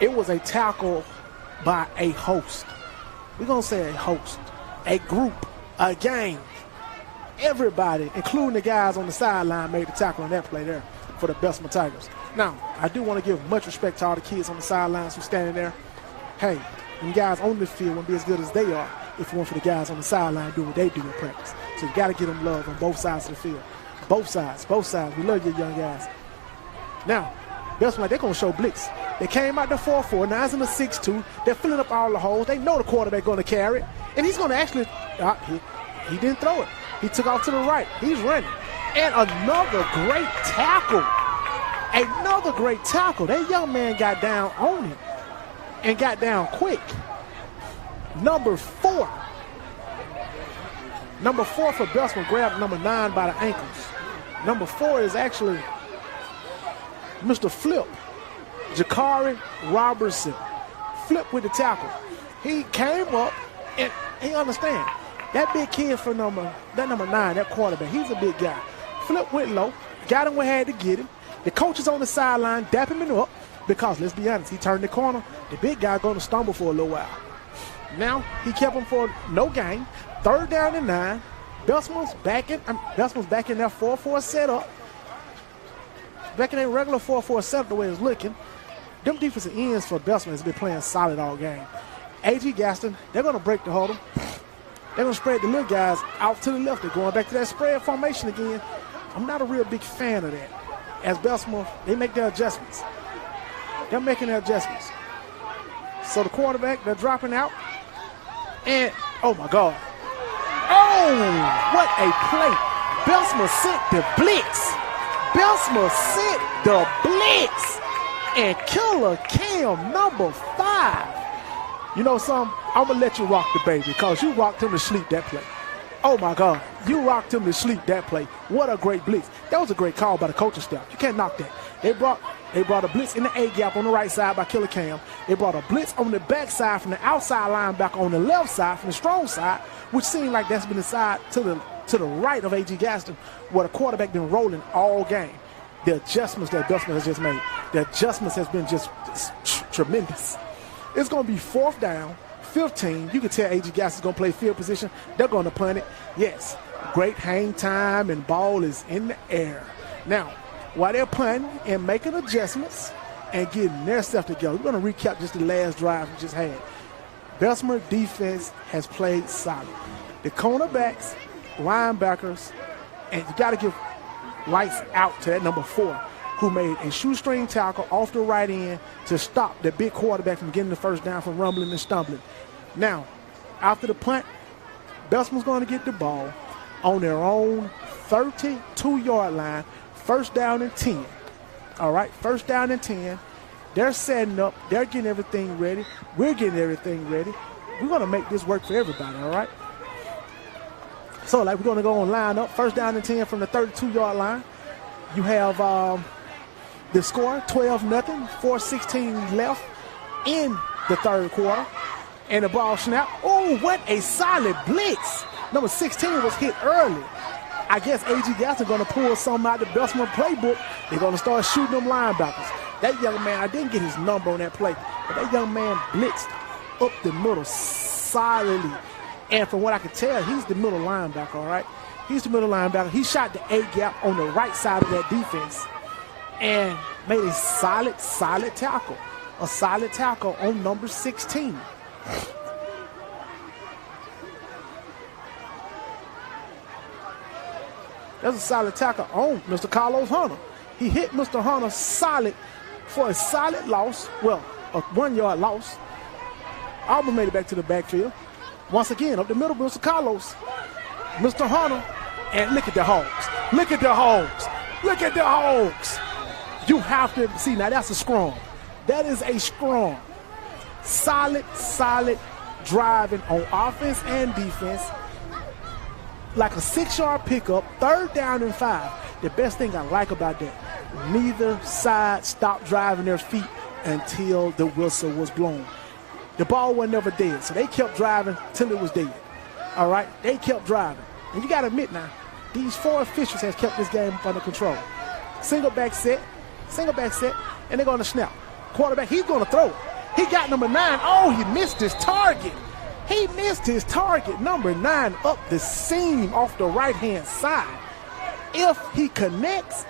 It was a tackle by a host. We're going to say a host, a group, a gang. Everybody, including the guys on the sideline, made the tackle on that play there for the Bessemer Tigers. Now, I do want to give much respect to all the kids on the sidelines who are standing there. Hey, them guys on the field won't be as good as they are if it weren't for the guys on the sideline doing what they do in practice. So you got to give them love on both sides of the field. Both sides. We love you young guys. Now, Bessemer, they're going to show blitz. They came out the 4-4, now it's in the 6-2. They're filling up all the holes. They know the quarterback going to carry it. And he's going to actually, he didn't throw it. He took off to the right. He's running. And another great tackle. Another great tackle. That young man got down on him and got down quick. Number 4. Number 4 for Bessemer grabbed number 9 by the ankles. Number 4 is actually Mr. Flip, Jakari Robertson. Flip with the tackle. He came up and he understands. That big kid for number 9, that quarterback, he's a big guy. flip went low, got him where he had to get him. The coach is on the sideline, dapping him up because, let's be honest, he turned the corner. The big guy going to stumble for a little while. Now, he kept him for no gain. 3rd down and 9. Bessemer's back in their 4-4 setup. Back in their regular 4-4 setup the way it's looking. Them defensive ends for Bessemer has been playing solid all game. A.G Gaston, they're going to break the huddle. They're going to spread the little guys out to the left. They're going back to that spread formation again. I'm not a real big fan of that. As Bessemer, they make their adjustments. They're making their adjustments. So the quarterback, they're dropping out. And, oh my God. Oh, what a play. Bessemer sent the blitz. Bessemer sent the blitz. And Killer Cam, number 5. You know something? I'm going to let you rock the baby because you rocked him to sleep that play. Oh, my God. You rocked him to sleep that play. What a great blitz. That was a great call by the coaching staff. You can't knock that. They brought a blitz in the A-gap on the right side by Killer Cam. They brought a blitz on the back side from the outside linebacker on the left side from the strong side, which seemed like that's been the side to the right of A.G Gaston, where the quarterback been rolling all game. The adjustments that Bessemer has just made, the adjustments has been just tremendous. It's going to be 4th down, 15. You can tell A.G Gaston's going to play field position. They're going to punt it. Yes, great hang time and ball is in the air. Now, while they're punting and making adjustments and getting their stuff together, we're going to recap just the last drive we just had. Bessemer defense has played solid. The cornerbacks, linebackers, and you got to give lights out to that number 4, who made a shoestring tackle off the right end to stop the big quarterback from getting the first down from rumbling and stumbling. Now, after the punt, Bessemer's going to get the ball on their own 32-yard line, 1st down and 10. All right, 1st down and 10. They're setting up. They're getting everything ready. We're getting everything ready. We're going to make this work for everybody, all right? So, like, we're going to go and line up. 1st down and 10 from the 32-yard line. You have the score, 12-0, 4:16 left in the 3rd quarter. And the ball snap. Oh, what a solid blitz. Number 16 was hit early. I guess A.G Gaston going to pull something out of the Bessemer playbook. They're going to start shooting them linebackers. That young man, I didn't get his number on that play, but that young man blitzed up the middle solidly. And from what I could tell, he's the middle linebacker, all right? He's the middle linebacker. He shot the A-gap on the right side of that defense and made a solid tackle. A solid tackle on number 16. That's a solid tackle on Mr. Carlos Hunter. He hit Mr. Hunter solid for a solid loss. Well, a 1-yard loss. Almost made it back to the backfield. Once again, up the middle, Mr. Carlos. Mr. Hunter. And look at the Hogs. Look at the Hogs. Look at the Hogs. You have to see, now that's a scrum. That is a scrum. Solid driving on offense and defense. Like a 6-yard pickup, 3rd down and 5. The best thing I like about that, neither side stopped driving their feet until the whistle was blown. The ball was never dead, so they kept driving till it was dead. All right, they kept driving. And you got to admit now, these 4 officials has kept this game under control. Single back set, and they're going to snap. Quarterback, he's going to throw it. He got number 9. Oh, he missed his target. He missed his target, number 9, up the seam off the right-hand side. If he connects,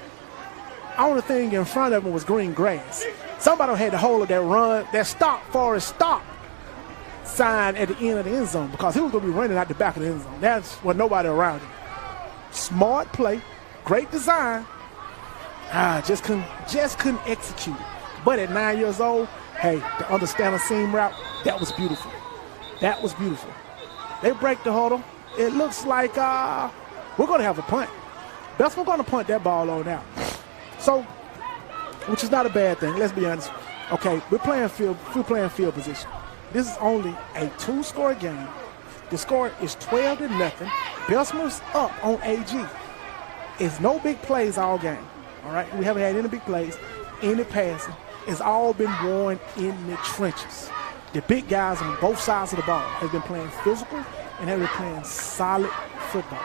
only thing in front of him was green grass. Somebody had to hold that run, that stop, Forrest stop sign at the end of the end zone because he was going to be running out the back of the end zone. That's what nobody around him. Smart play, great design. Just couldn't execute it. But at 9 years old, hey, to understand a seam route, that was beautiful. That was beautiful. They break the huddle. It looks like we're going to have a punt. Bessemer going to punt that ball on out. So, which is not a bad thing. Let's be honest. Okay, we're playing field position. This is only a 2-score game. The score is 12-0. Bessemer's up on AG. It's no big plays all game. All right, we haven't had any big plays, any passing. It's all been won in the trenches. The big guys on both sides of the ball have been playing physical and have been playing solid football.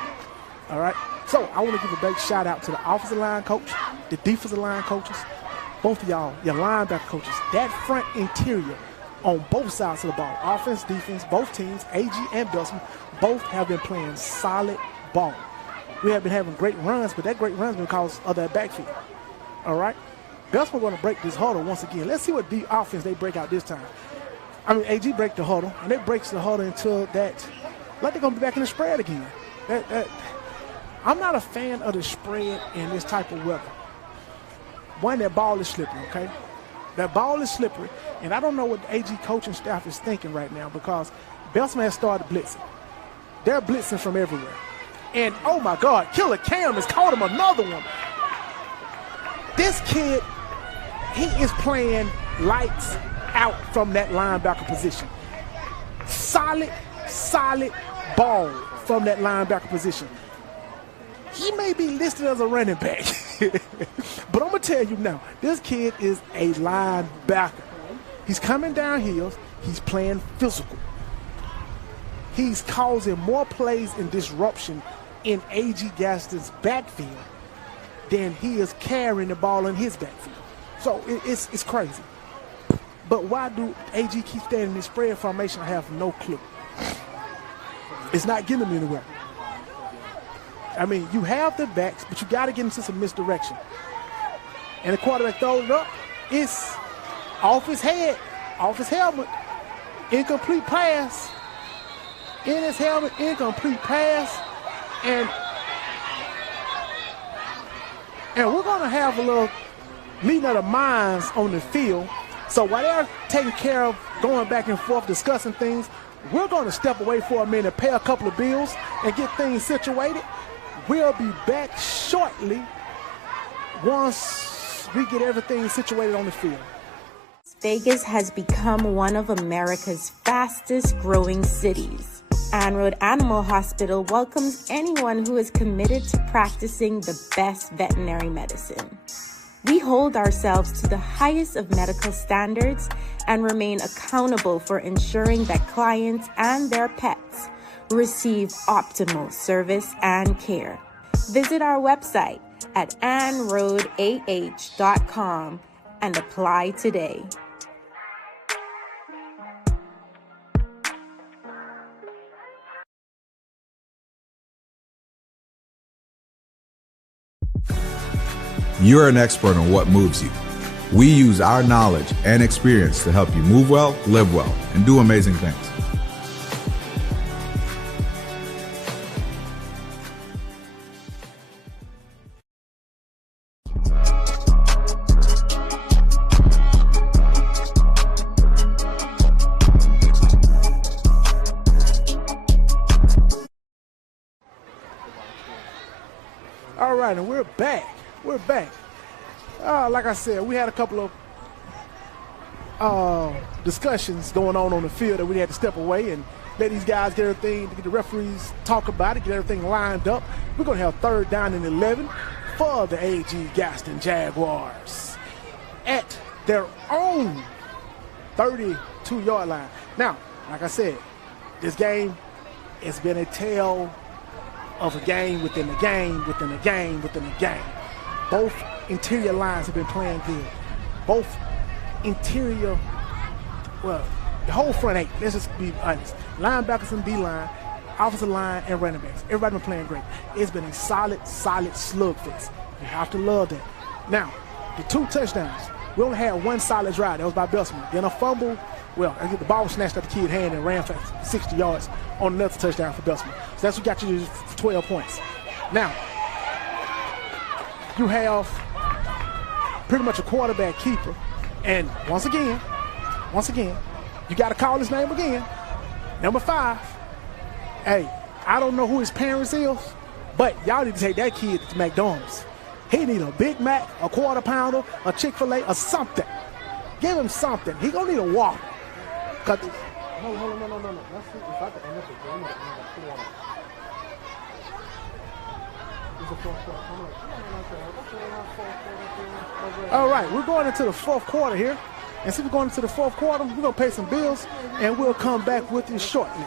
All right. So I want to give a big shout out to the offensive line coach, the defensive line coaches, both of y'all, your linebacker coaches. That front interior on both sides of the ball, offense, defense, both teams, AG and Bessemer, both have been playing solid ball. We have been having great runs, but that great runs because of that backfield. All right? Bessemer going to break this huddle once again. Let's see what the offense they break out this time. I mean, AG break the huddle, and they breaks the huddle until that, like they're going to be back in the spread again. I'm not a fan of the spread in this type of weather. One, that ball is slippery, okay? That ball is slippery, and I don't know what the AG coaching staff is thinking right now because Bessemer has started blitzing. They're blitzing from everywhere. And, oh, my God, Killer Cam has caught him another one. This kid, he is playing lights out from that linebacker position. Solid ball from that linebacker position. He may be listed as a running back, but I'm going to tell you now, this kid is a linebacker. He's coming down hills. He's playing physical. He's causing more plays and disruption in A.G Gaston's backfield than he is carrying the ball in his backfield. So it's crazy. But why do A.G keep staying in this spread formation? I have no clue. It's not getting him anywhere. I mean, you have the backs, but you got to get into some misdirection. And the quarterback throws it up. It's off his head, off his helmet. Incomplete pass. In his helmet, incomplete pass. And we're going to have a little meeting of the minds on the field. So while they're taking care of going back and forth, discussing things, we're going to step away for a minute, pay a couple of bills, and get things situated. We'll be back shortly once we get everything situated on the field. Vegas has become one of America's fastest growing cities. Ann Animal Hospital welcomes anyone who is committed to practicing the best veterinary medicine. We hold ourselves to the highest of medical standards and remain accountable for ensuring that clients and their pets receive optimal service and care. Visit our website at annroadah.com and apply today. You're an expert on what moves you. We use our knowledge and experience to help you move well, live well, and do amazing things. All right, and we're back. We're back. Like I said, we had a couple of discussions going on the field that we had to step away and let these guys get everything, get the referees talk about it, get everything lined up. We're going to have 3rd down and 11 for the A.G Gaston Jaguars at their own 32-yard line. Now, like I said, this game has been a tale of a game within a game within a game within a game. Both interior lines have been playing good. Both interior, well, the whole front 8, let's just be honest. Linebackers and D-line, offensive line, and running backs. Everybody been playing great. It's been a solid slugfest. You have to love that. Now, the 2 touchdowns. We only had one solid drive. That was by Bessemer. Then a fumble. Well, the ball was snatched out the kid's hand and ran for 60 yards on another touchdown for Bessemer. So that's what got you to 12 points. Now, you have pretty much a quarterback keeper. And once again, you got to call his name again. Number 5. Hey, I don't know who his parents is, but y'all need to take that kid to McDonald's. He need a Big Mac, a quarter pounder, a Chick-fil-A, or something. Give him something. He gonna need a water. Hold on, no. All right, we're going into the 4th quarter here. And since we're going into the 4th quarter, we're going to pay some bills, and we'll come back with you shortly.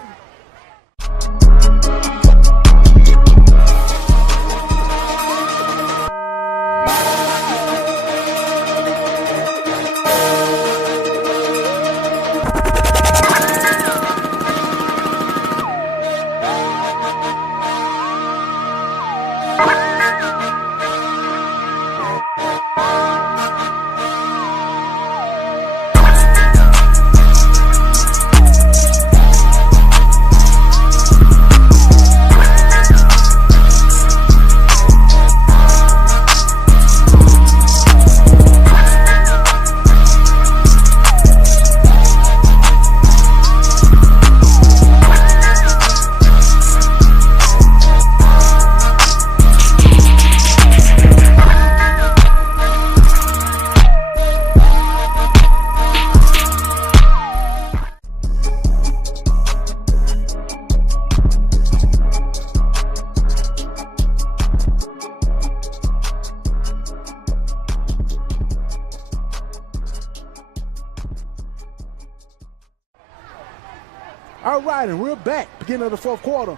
All right, and we're back. Beginning of the fourth quarter.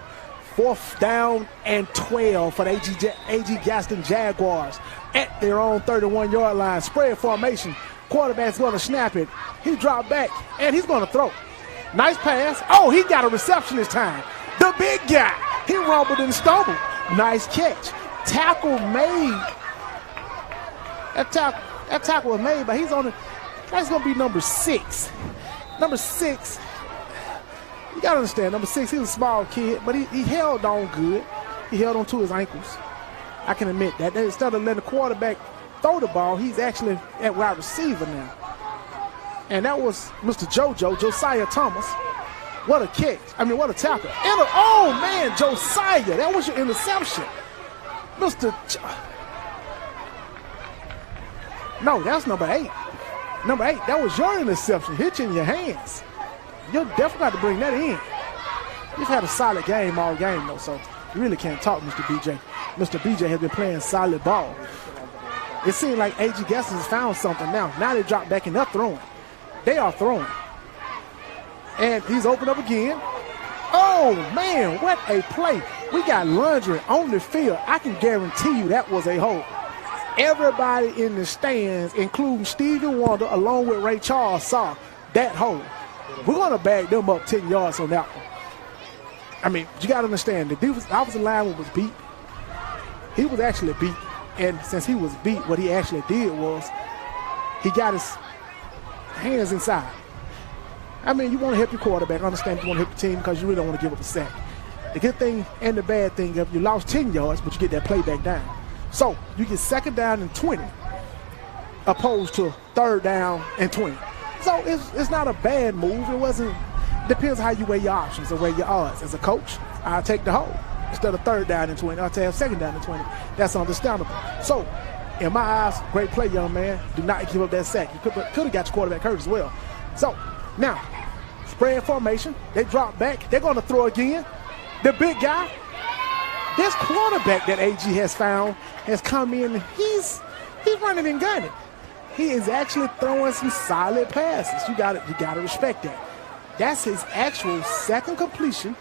4th down and 12 for the A.G Gaston Jaguars at their own 31-yard line. Spread formation. Quarterback's going to snap it. He dropped back, and he's going to throw. Nice pass. Oh, he got a reception this time. The big guy. He rumbled and stumbled. Nice catch. Tackle made. That tackle was made, but he's on it. That's going to be number 6. Number 6. You got to understand, number 6, he's a small kid, but he held on good. He held on to his ankles. I can admit that. Instead of letting the quarterback throw the ball, he's actually at wide receiver now. And that was Mr. Josiah Thomas. What a catch. I mean, what a tackle. Oh, man, Josiah, that was your interception. No, that's number 8. Number 8, that was your interception. Hit you in your hands. You'll definitely have to bring that in. You've had a solid game all game, though, so you really can't talk, Mr. BJ. Mr. BJ has been playing solid ball. It seems like A.G Gaston has found something now. Now they drop back and they're throwing. They are throwing. And he's opened up again. Oh, man, what a play. We got Laundry on the field. I can guarantee you that was a hole. Everybody in the stands, including Stevie Wonder, along with Ray Charles, saw that hole. We're going to bag them up 10 yards on that one. I mean, you got to understand, the offensive lineman was beat. He was actually beat. And since he was beat, what he actually did was he got his hands inside. I mean, you want to help your quarterback. I understand you want to help the team because you really don't want to give up a sack. The good thing and the bad thing, you lost 10 yards, but you get that play back down. So you get 2nd down and 20 opposed to 3rd down and 20. So it's not a bad move. It wasn't. Depends how you weigh your options or weigh your odds. As a coach, I'll take the hole. Instead of 3rd down and 20, I'll take 2nd down and 20. That's understandable. So, in my eyes, great play, young man. Do not give up that sack. You could have got your quarterback hurt as well. So, now, spread formation. They drop back. They're going to throw again. The big guy. This quarterback that AG has found has come in. He's running and gunning. He is actually throwing some solid passes. You got to respect that. That's his actual 2nd completion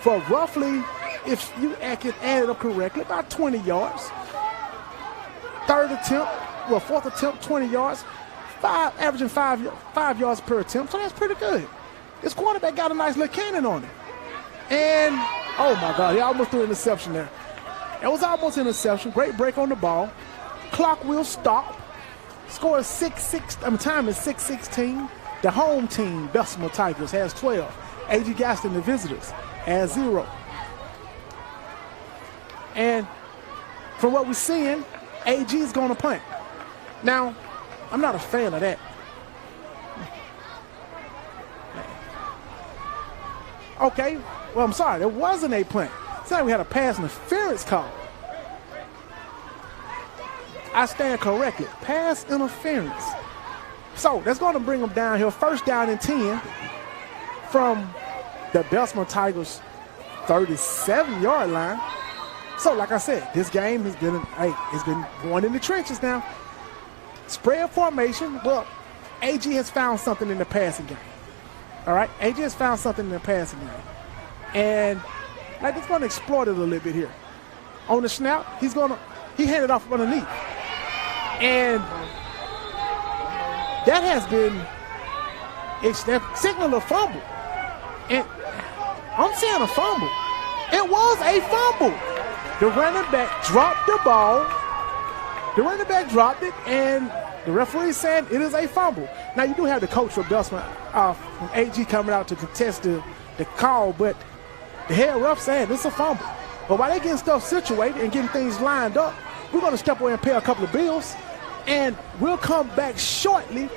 for roughly, if you can add it up correctly, about 20 yards. 4th attempt, 20 yards. Averaging 5 yards per attempt, so that's pretty good. This quarterback got a nice little cannon on it. And, oh my God, he almost threw an interception there. It was almost an interception. Great break on the ball. Clock will stop. Score is 6-6. Time is 6-16. The home team, Bessemer Tigers, has 12. A.G Gaston, the visitors, has 0. And from what we're seeing, AG is going to punt. Now, I'm not a fan of that. Okay, well, I'm sorry. There wasn't a punt. It's like we had a pass interference call. I stand corrected. Pass interference. So that's going to bring them down here. 1st down and 10 from the Bessemer Tigers' 37-yard line. So, like I said, this game has been, it's been going in the trenches now. Spread formation. Well, AG has found something in the passing game. All right, AG has found something in the passing game, and like it's going to exploit it a little bit here. On the snap, he handed off underneath, and that has been signal a fumble. And I'm saying a fumble. It was a fumble. The running back dropped the ball. The running back dropped it, and the referee said it is a fumble. Now, you do have the coach from Bessemer, from AG, coming out to contest the call, but the head ref saying it's a fumble. But while they're getting stuff situated and getting things lined up, we're going to step away and pay a couple of bills, and we'll come back shortly.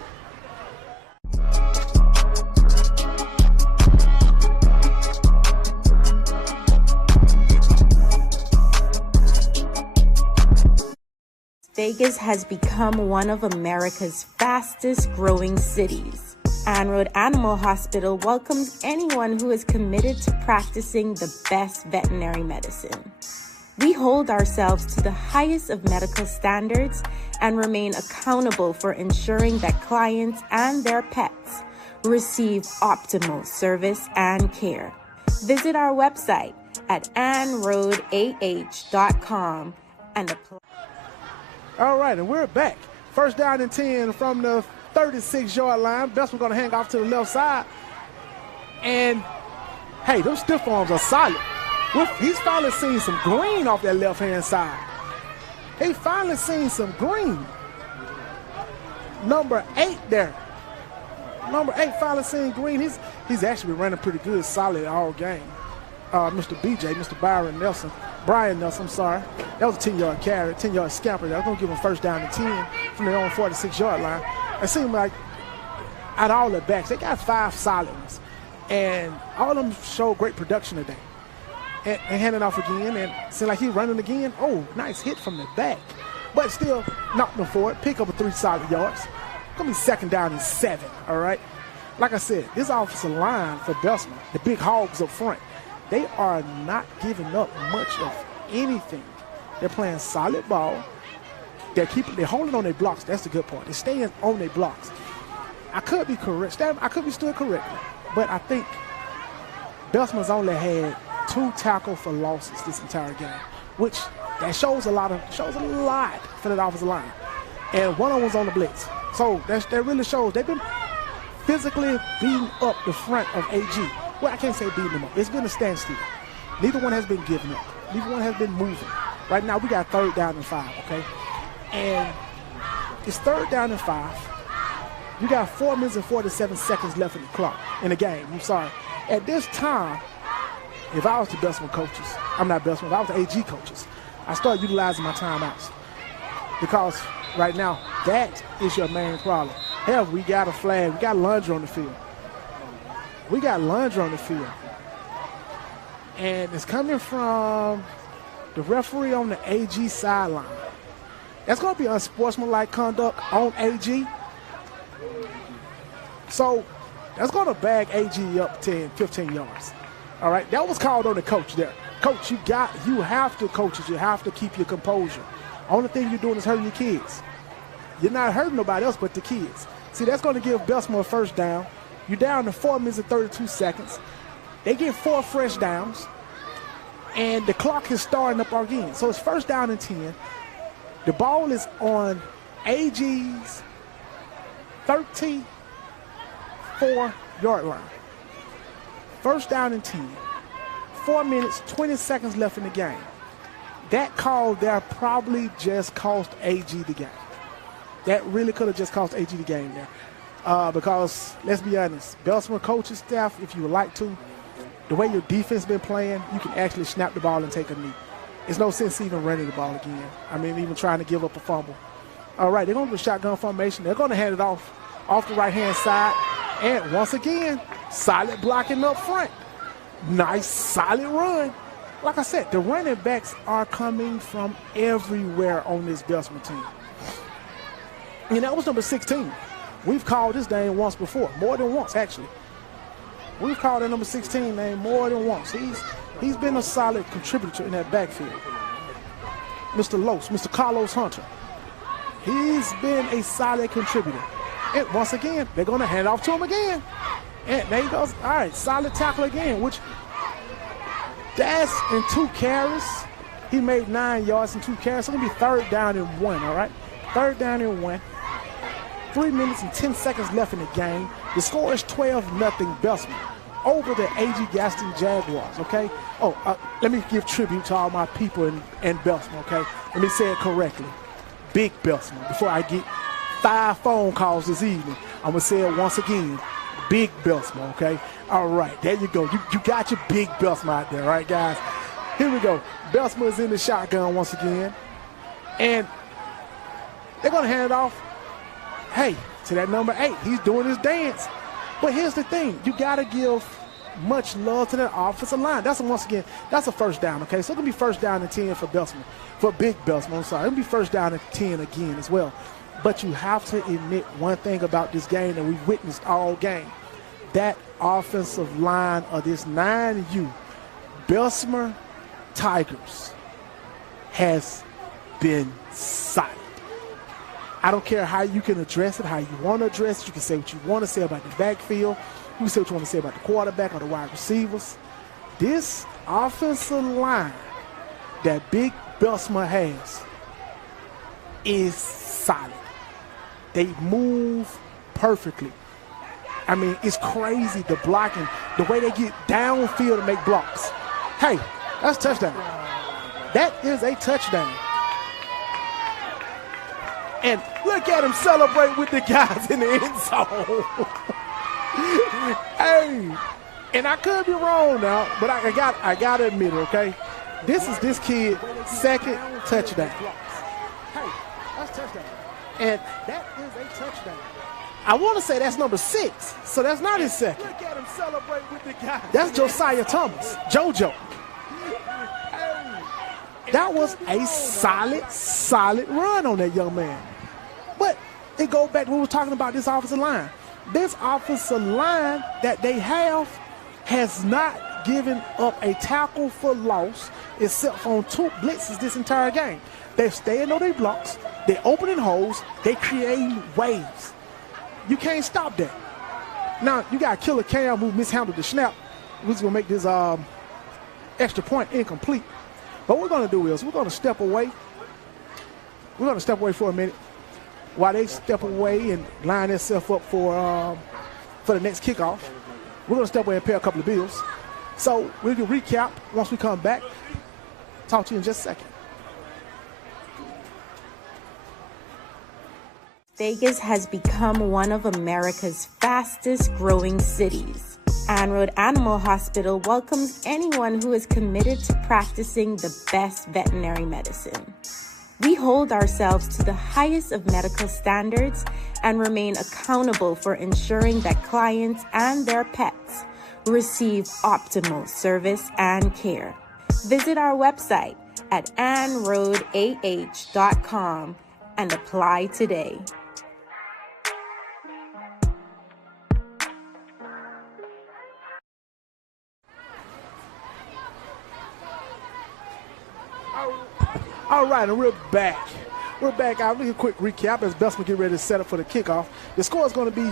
Vegas has become one of America's fastest growing cities. Ann-Road Animal Hospital welcomes anyone who is committed to practicing the best veterinary medicine. We hold ourselves to the highest of medical standards and remain accountable for ensuring that clients and their pets receive optimal service and care. Visit our website at anroadah.com and apply. All right, and we're back. First down and 10 from the 36-yard line. Bessemer going to hang off to the left side. And, hey, those stiff arms are solid. He's finally seen some green off that left-hand side. He finally seen some green. Number 8 there. Number 8 finally seen green. He's actually been running pretty good, solid all game. Mr. Brian Nelson, I'm sorry. That was a 10-yard carry, 10-yard scamper. I was going to give him first down and 10 from their own 46-yard line. It seemed like out of all the backs, they got 5 solid ones. And all of them showed great production today. And handing off again, and seemed like he's running again. Oh, nice hit from the back. But still knocked them forward, pick up 3 solid yards. Gonna be second down and 7, all right? Like I said, this offensive line for Bessemer, the big hogs up front, they are not giving up much of anything. They're playing solid ball. They're holding on their blocks. That's the good part. They're staying on their blocks. I could be correct. I could be stood correctly, but I think Bessemer's only had 2 tackles for losses this entire game, which that shows a lot for that offensive line. And one of them was on the blitz. So that really shows they've been physically beating up the front of AG. Well, I can't say beating them up. It's been a standstill. Neither one has been giving up. Neither one has been moving. Right now, we got third down and 5, okay? And it's third down and 5. You got 4 minutes and 47 seconds left in the clock in the game. I'm sorry. At this time, if I was the Bessemer coaches, I'm not Bessemer, if I was the AG coaches, I start utilizing my timeouts. Because right now, that is your main problem. Hell, we got a flag. We got Lundgren on the field. And it's coming from the referee on the AG sideline. That's going to be unsportsmanlike conduct on AG. So that's going to bag AG up 10, 15 yards. All right, that was called on the coach there. Coach, you have to keep your composure. Only thing you're doing is hurting your kids. You're not hurting nobody else but the kids. See, that's going to give Bessemer a first down. You're down to 4 minutes and 32 seconds. They get 4 fresh downs, and the clock is starting up again. So it's first down and 10. The ball is on AG's 34-yard line. First down and 10. 4 minutes, 20 seconds left in the game. That call there probably just cost AG the game. That really could have just cost AG the game there. Because, let's be honest, Bessemer coaching staff, if you would like to, the way your defense been playing, you can actually snap the ball and take a knee. There's no sense even running the ball again. I mean, even trying to give up a fumble. All right, they're going to do a shotgun formation. They're going to hand it off the right-hand side. And once again, solid blocking up front. Nice, solid run. Like I said, the running backs are coming from everywhere on this Bessemer team. And that was number 16. We've called this name once before, more than once, actually. We've called that number 16 name more than once. He's been a solid contributor in that backfield. Mr. Carlos Hunter. He's been a solid contributor. And once again, they're going to hand it off to him again. And there he goes. All right, solid tackle again, which that's in 2 carries. He made 9 yards in 2 carries. So it's going to be third down and 1, all right? Third down and 1. 3 minutes and 10 seconds left in the game. The score is 12-0 Bessemer over the A.G Gaston Jaguars, okay? Let me give tribute to all my people in Bessemer, okay? Let me say it correctly. Big Bessemer. Before I get 5 phone calls this evening, I'm going to say it once again. Big Bessemer, okay? All right, there you go. You got your big Bessemer out there, all right, guys? Here we go. Bessemer is in the shotgun once again. And they're going to hand it off, hey, to that number 8. He's doing his dance. But here's the thing. You got to give much love to that offensive line. That's a first down, okay? So it's going to be first down and 10 for Bessemer, for Big Bessemer. I'm sorry. It'll be first down and 10 again as well. But you have to admit one thing about this game that we've witnessed all game. That offensive line of this 9U Bessemer Tigers has been solid. I don't care how you can address it, how you want to address it. You can say what you want to say about the backfield. You can say what you want to say about the quarterback or the wide receivers. This offensive line that Big Bessemer has is solid. They move perfectly. I mean, it's crazy, the blocking, the way they get downfield to make blocks. Hey, that's a touchdown. That is a touchdown. And look at him celebrate with the guys in the end zone. Hey, and I could be wrong now, but I got to admit it, okay? This is this kid's second touchdown. Hey, that's a touchdown. And that is a touchdown. I want to say that's number 6, so that's not his second. Look at him celebrate with the guys. That's Josiah Thomas, JoJo. That was a solid run on that young man. But it goes back to what we were talking about, this offensive line. This offensive line that they have has not given up a tackle for loss except for on 2 blitzes this entire game. They're staying on their blocks. They're opening holes. They're creating waves. You can't stop that. Now, you got Killer Cam who mishandled the snap, which is going to make this extra point incomplete. But what we're going to do is we're going to step away. We're going to step away for a minute while they step away and line themselves up for the next kickoff. We're going to step away and pay a couple of bills. So we'll do a recap once we come back. Talk to you in just a second. Vegas has become one of America's fastest growing cities. Ann Road Animal Hospital welcomes anyone who is committed to practicing the best veterinary medicine. We hold ourselves to the highest of medical standards and remain accountable for ensuring that clients and their pets receive optimal service and care. Visit our website at annroadah.com and apply today. All right, and we're back. We're back. I'll make a quick recap as Bessemer get ready to set up for the kickoff. The score is going to be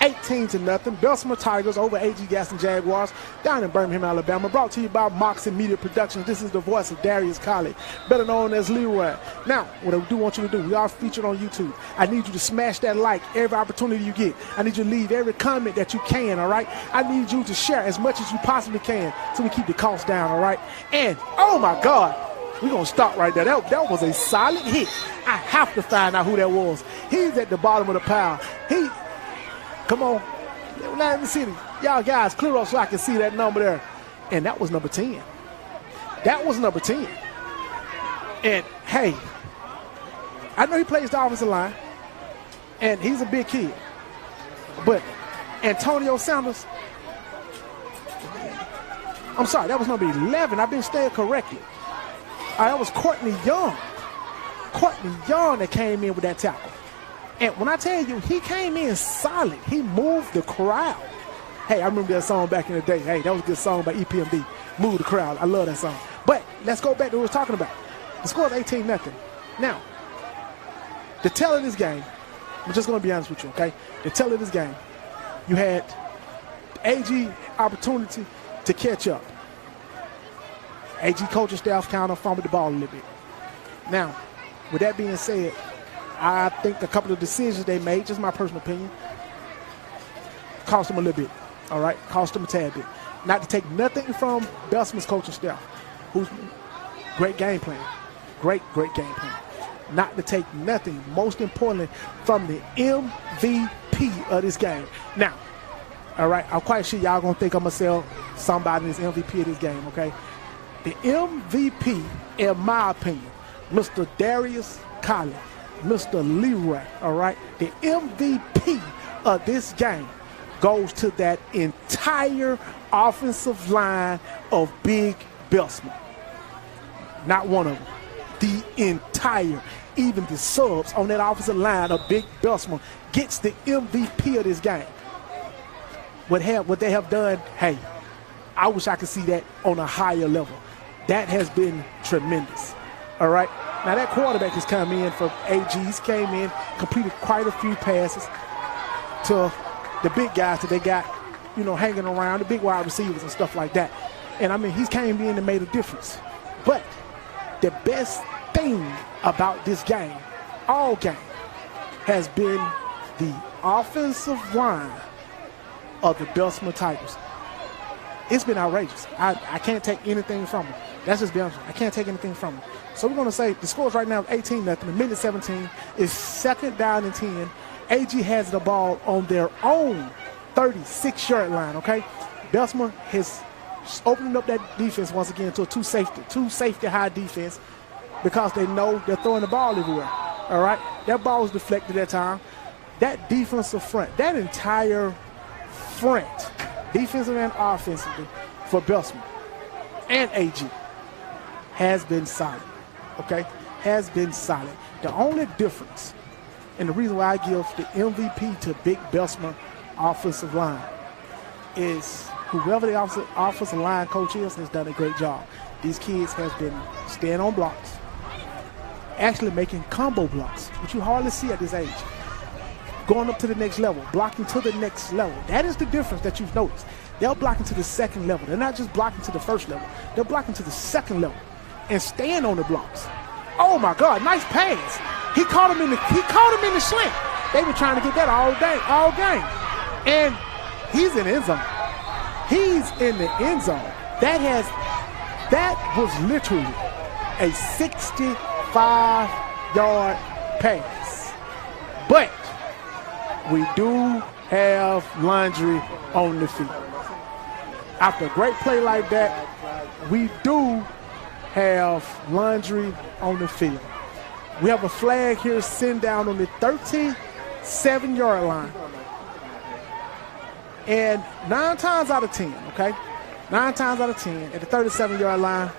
18-0. Bessemer Tigers over A.G Gaston Jaguars down in Birmingham, Alabama. Brought to you by Moxie Media Productions. This is the voice of Darius Colley, better known as Leroy. Now, what I do want you to do, we are featured on YouTube. I need you to smash that like every opportunity you get. I need you to leave every comment that you can, all right? I need you to share as much as you possibly can so we keep the cost down, all right? And, oh, my God. We're going to stop right there. That was a solid hit. I have to find out who that was. He's at the bottom of the pile. Come on. Let me see. Y'all guys, clear up so I can see that number there. And that was number 10. That was number 10. And, hey, I know he plays the offensive line, and he's a big kid. But Antonio Sanders, I'm sorry, that was number 11. I've been staying corrected. That was Courtney Young. Courtney Young that came in with that tackle. And when I tell you, he came in solid. He moved the crowd. Hey, I remember that song back in the day. Hey, that was a good song by EPMD. Move the crowd. I love that song. But let's go back to what we were talking about. The score is 18-0. Now, the tell of this game, I'm just going to be honest with you, okay? The tell of this game, you had AG opportunity to catch up. AG coaching staff kind of fumbled the ball a little bit. Now, with that being said, I think a couple of decisions they made, just my personal opinion, cost them a little bit, all right? Cost them a tad bit. Not to take nothing from Bessemer's coaching staff, who's great game plan, great game plan. Not to take nothing, most importantly, from the MVP of this game. Now, all right, I'm quite sure y'all going to think I'm going to sell somebody this MVP of this game, okay? The MVP, in my opinion, Mr. Darius Colley, Mr. Leroy, all right? The MVP of this game goes to that entire offensive line of Big Bessemer. Not one of them. The entire, even the subs on that offensive line of Big Bessemer gets the MVP of this game. What they have done, hey, I wish I could see that on a higher level. That has been tremendous, all right? Now that quarterback has come in for AG. He's came in, completed quite a few passes to the big guys that they got, you know, hanging around, the big wide receivers and stuff like that. And, I mean, he's came in and made a difference. But the best thing about this game, all game, has been the offensive line of the Bessemer Tigers. It's been outrageous. I can't take anything from them. That's just Bessemer. I can't take anything from them. So we're going to say the score right now is 18-0. The minute 17 is 2nd down and 10. AG has the ball on their own 36-yard line, okay? Bessemer has opened up that defense once again to a two safety high defense because they know they're throwing the ball everywhere, all right? That ball was deflected that time. That defensive front, that entire front, defensive and offensively, for Bessemer and AG has been solid, okay? Has been solid. The only difference, and the reason why I give the MVP to Big Bessemer offensive line, is whoever the offensive line coach is has done a great job. These kids has been staying on blocks, actually making combo blocks, which you hardly see at this age. Going up to the next level, blocking to the next level. That is the difference that you've noticed. They're blocking to the second level. They're not just blocking to the first level. They're blocking to the second level and staying on the blocks. Oh my God, nice pass. He caught him in the slant. They were trying to get that all game. And he's in the end zone. He's in the end zone. That was literally a 65-yard pass. But we do have laundry on the field. After a great play like that, we do have laundry on the field. We have a flag here sent down on the 37-yard line. And 9 times out of 10, okay? 9 times out of 10 at the 37-yard line,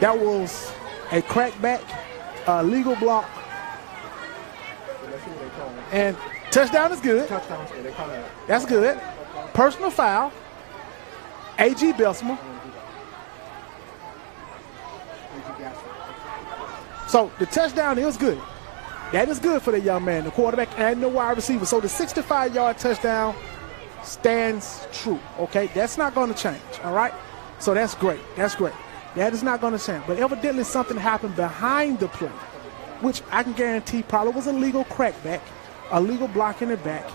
that was a crackback, a legal block, and touchdown is good. That's good. Personal foul. A.G. Bessemer. So the touchdown is good. That is good for the young man, the quarterback and the wide receiver. So the 65-yard touchdown stands true, okay? That's not going to change, all right? So that's great. That's great. That is not going to change. But evidently something happened behind the play, which I can guarantee probably was a legal crackback, a legal block in the back.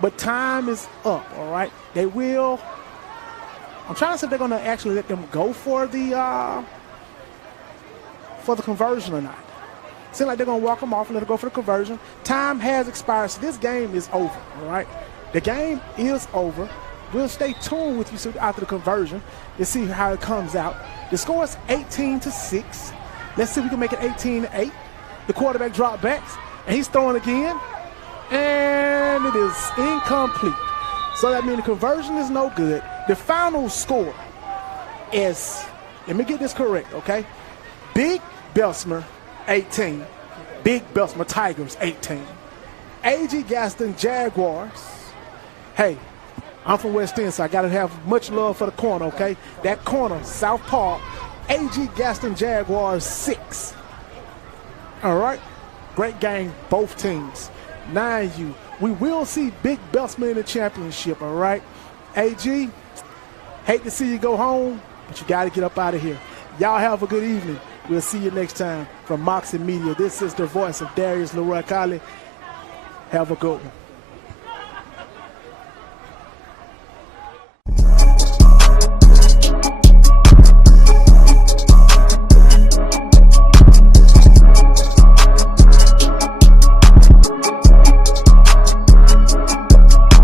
But time is up, all right? They will. I'm trying to see if they're going to actually let them go for the conversion or not. Seems like they're going to walk them off and let them go for the conversion. Time has expired, so this game is over, all right? The game is over. We'll stay tuned with you after the conversion to see how it comes out. The score is 18-6. Let's see if we can make it 18-8. The quarterback drop backs, and he's throwing again, and it is incomplete. So that means the conversion is no good. The final score is, let me get this correct, okay? Big Bessemer 18, Big Bessemer Tigers 18. A.G Gaston Jaguars. Hey, I'm from West End, so I got to have much love for the corner, okay? That corner, South Park, A.G Gaston Jaguars 6. All right? Great game, both teams. 9U. We will see Big Bessemer in the championship, all right? A.G., hate to see you go home, but you got to get up out of here. Y'all have a good evening. We'll see you next time from Moxie Media. This is the voice of Darius Leroy Colley. Have a good one.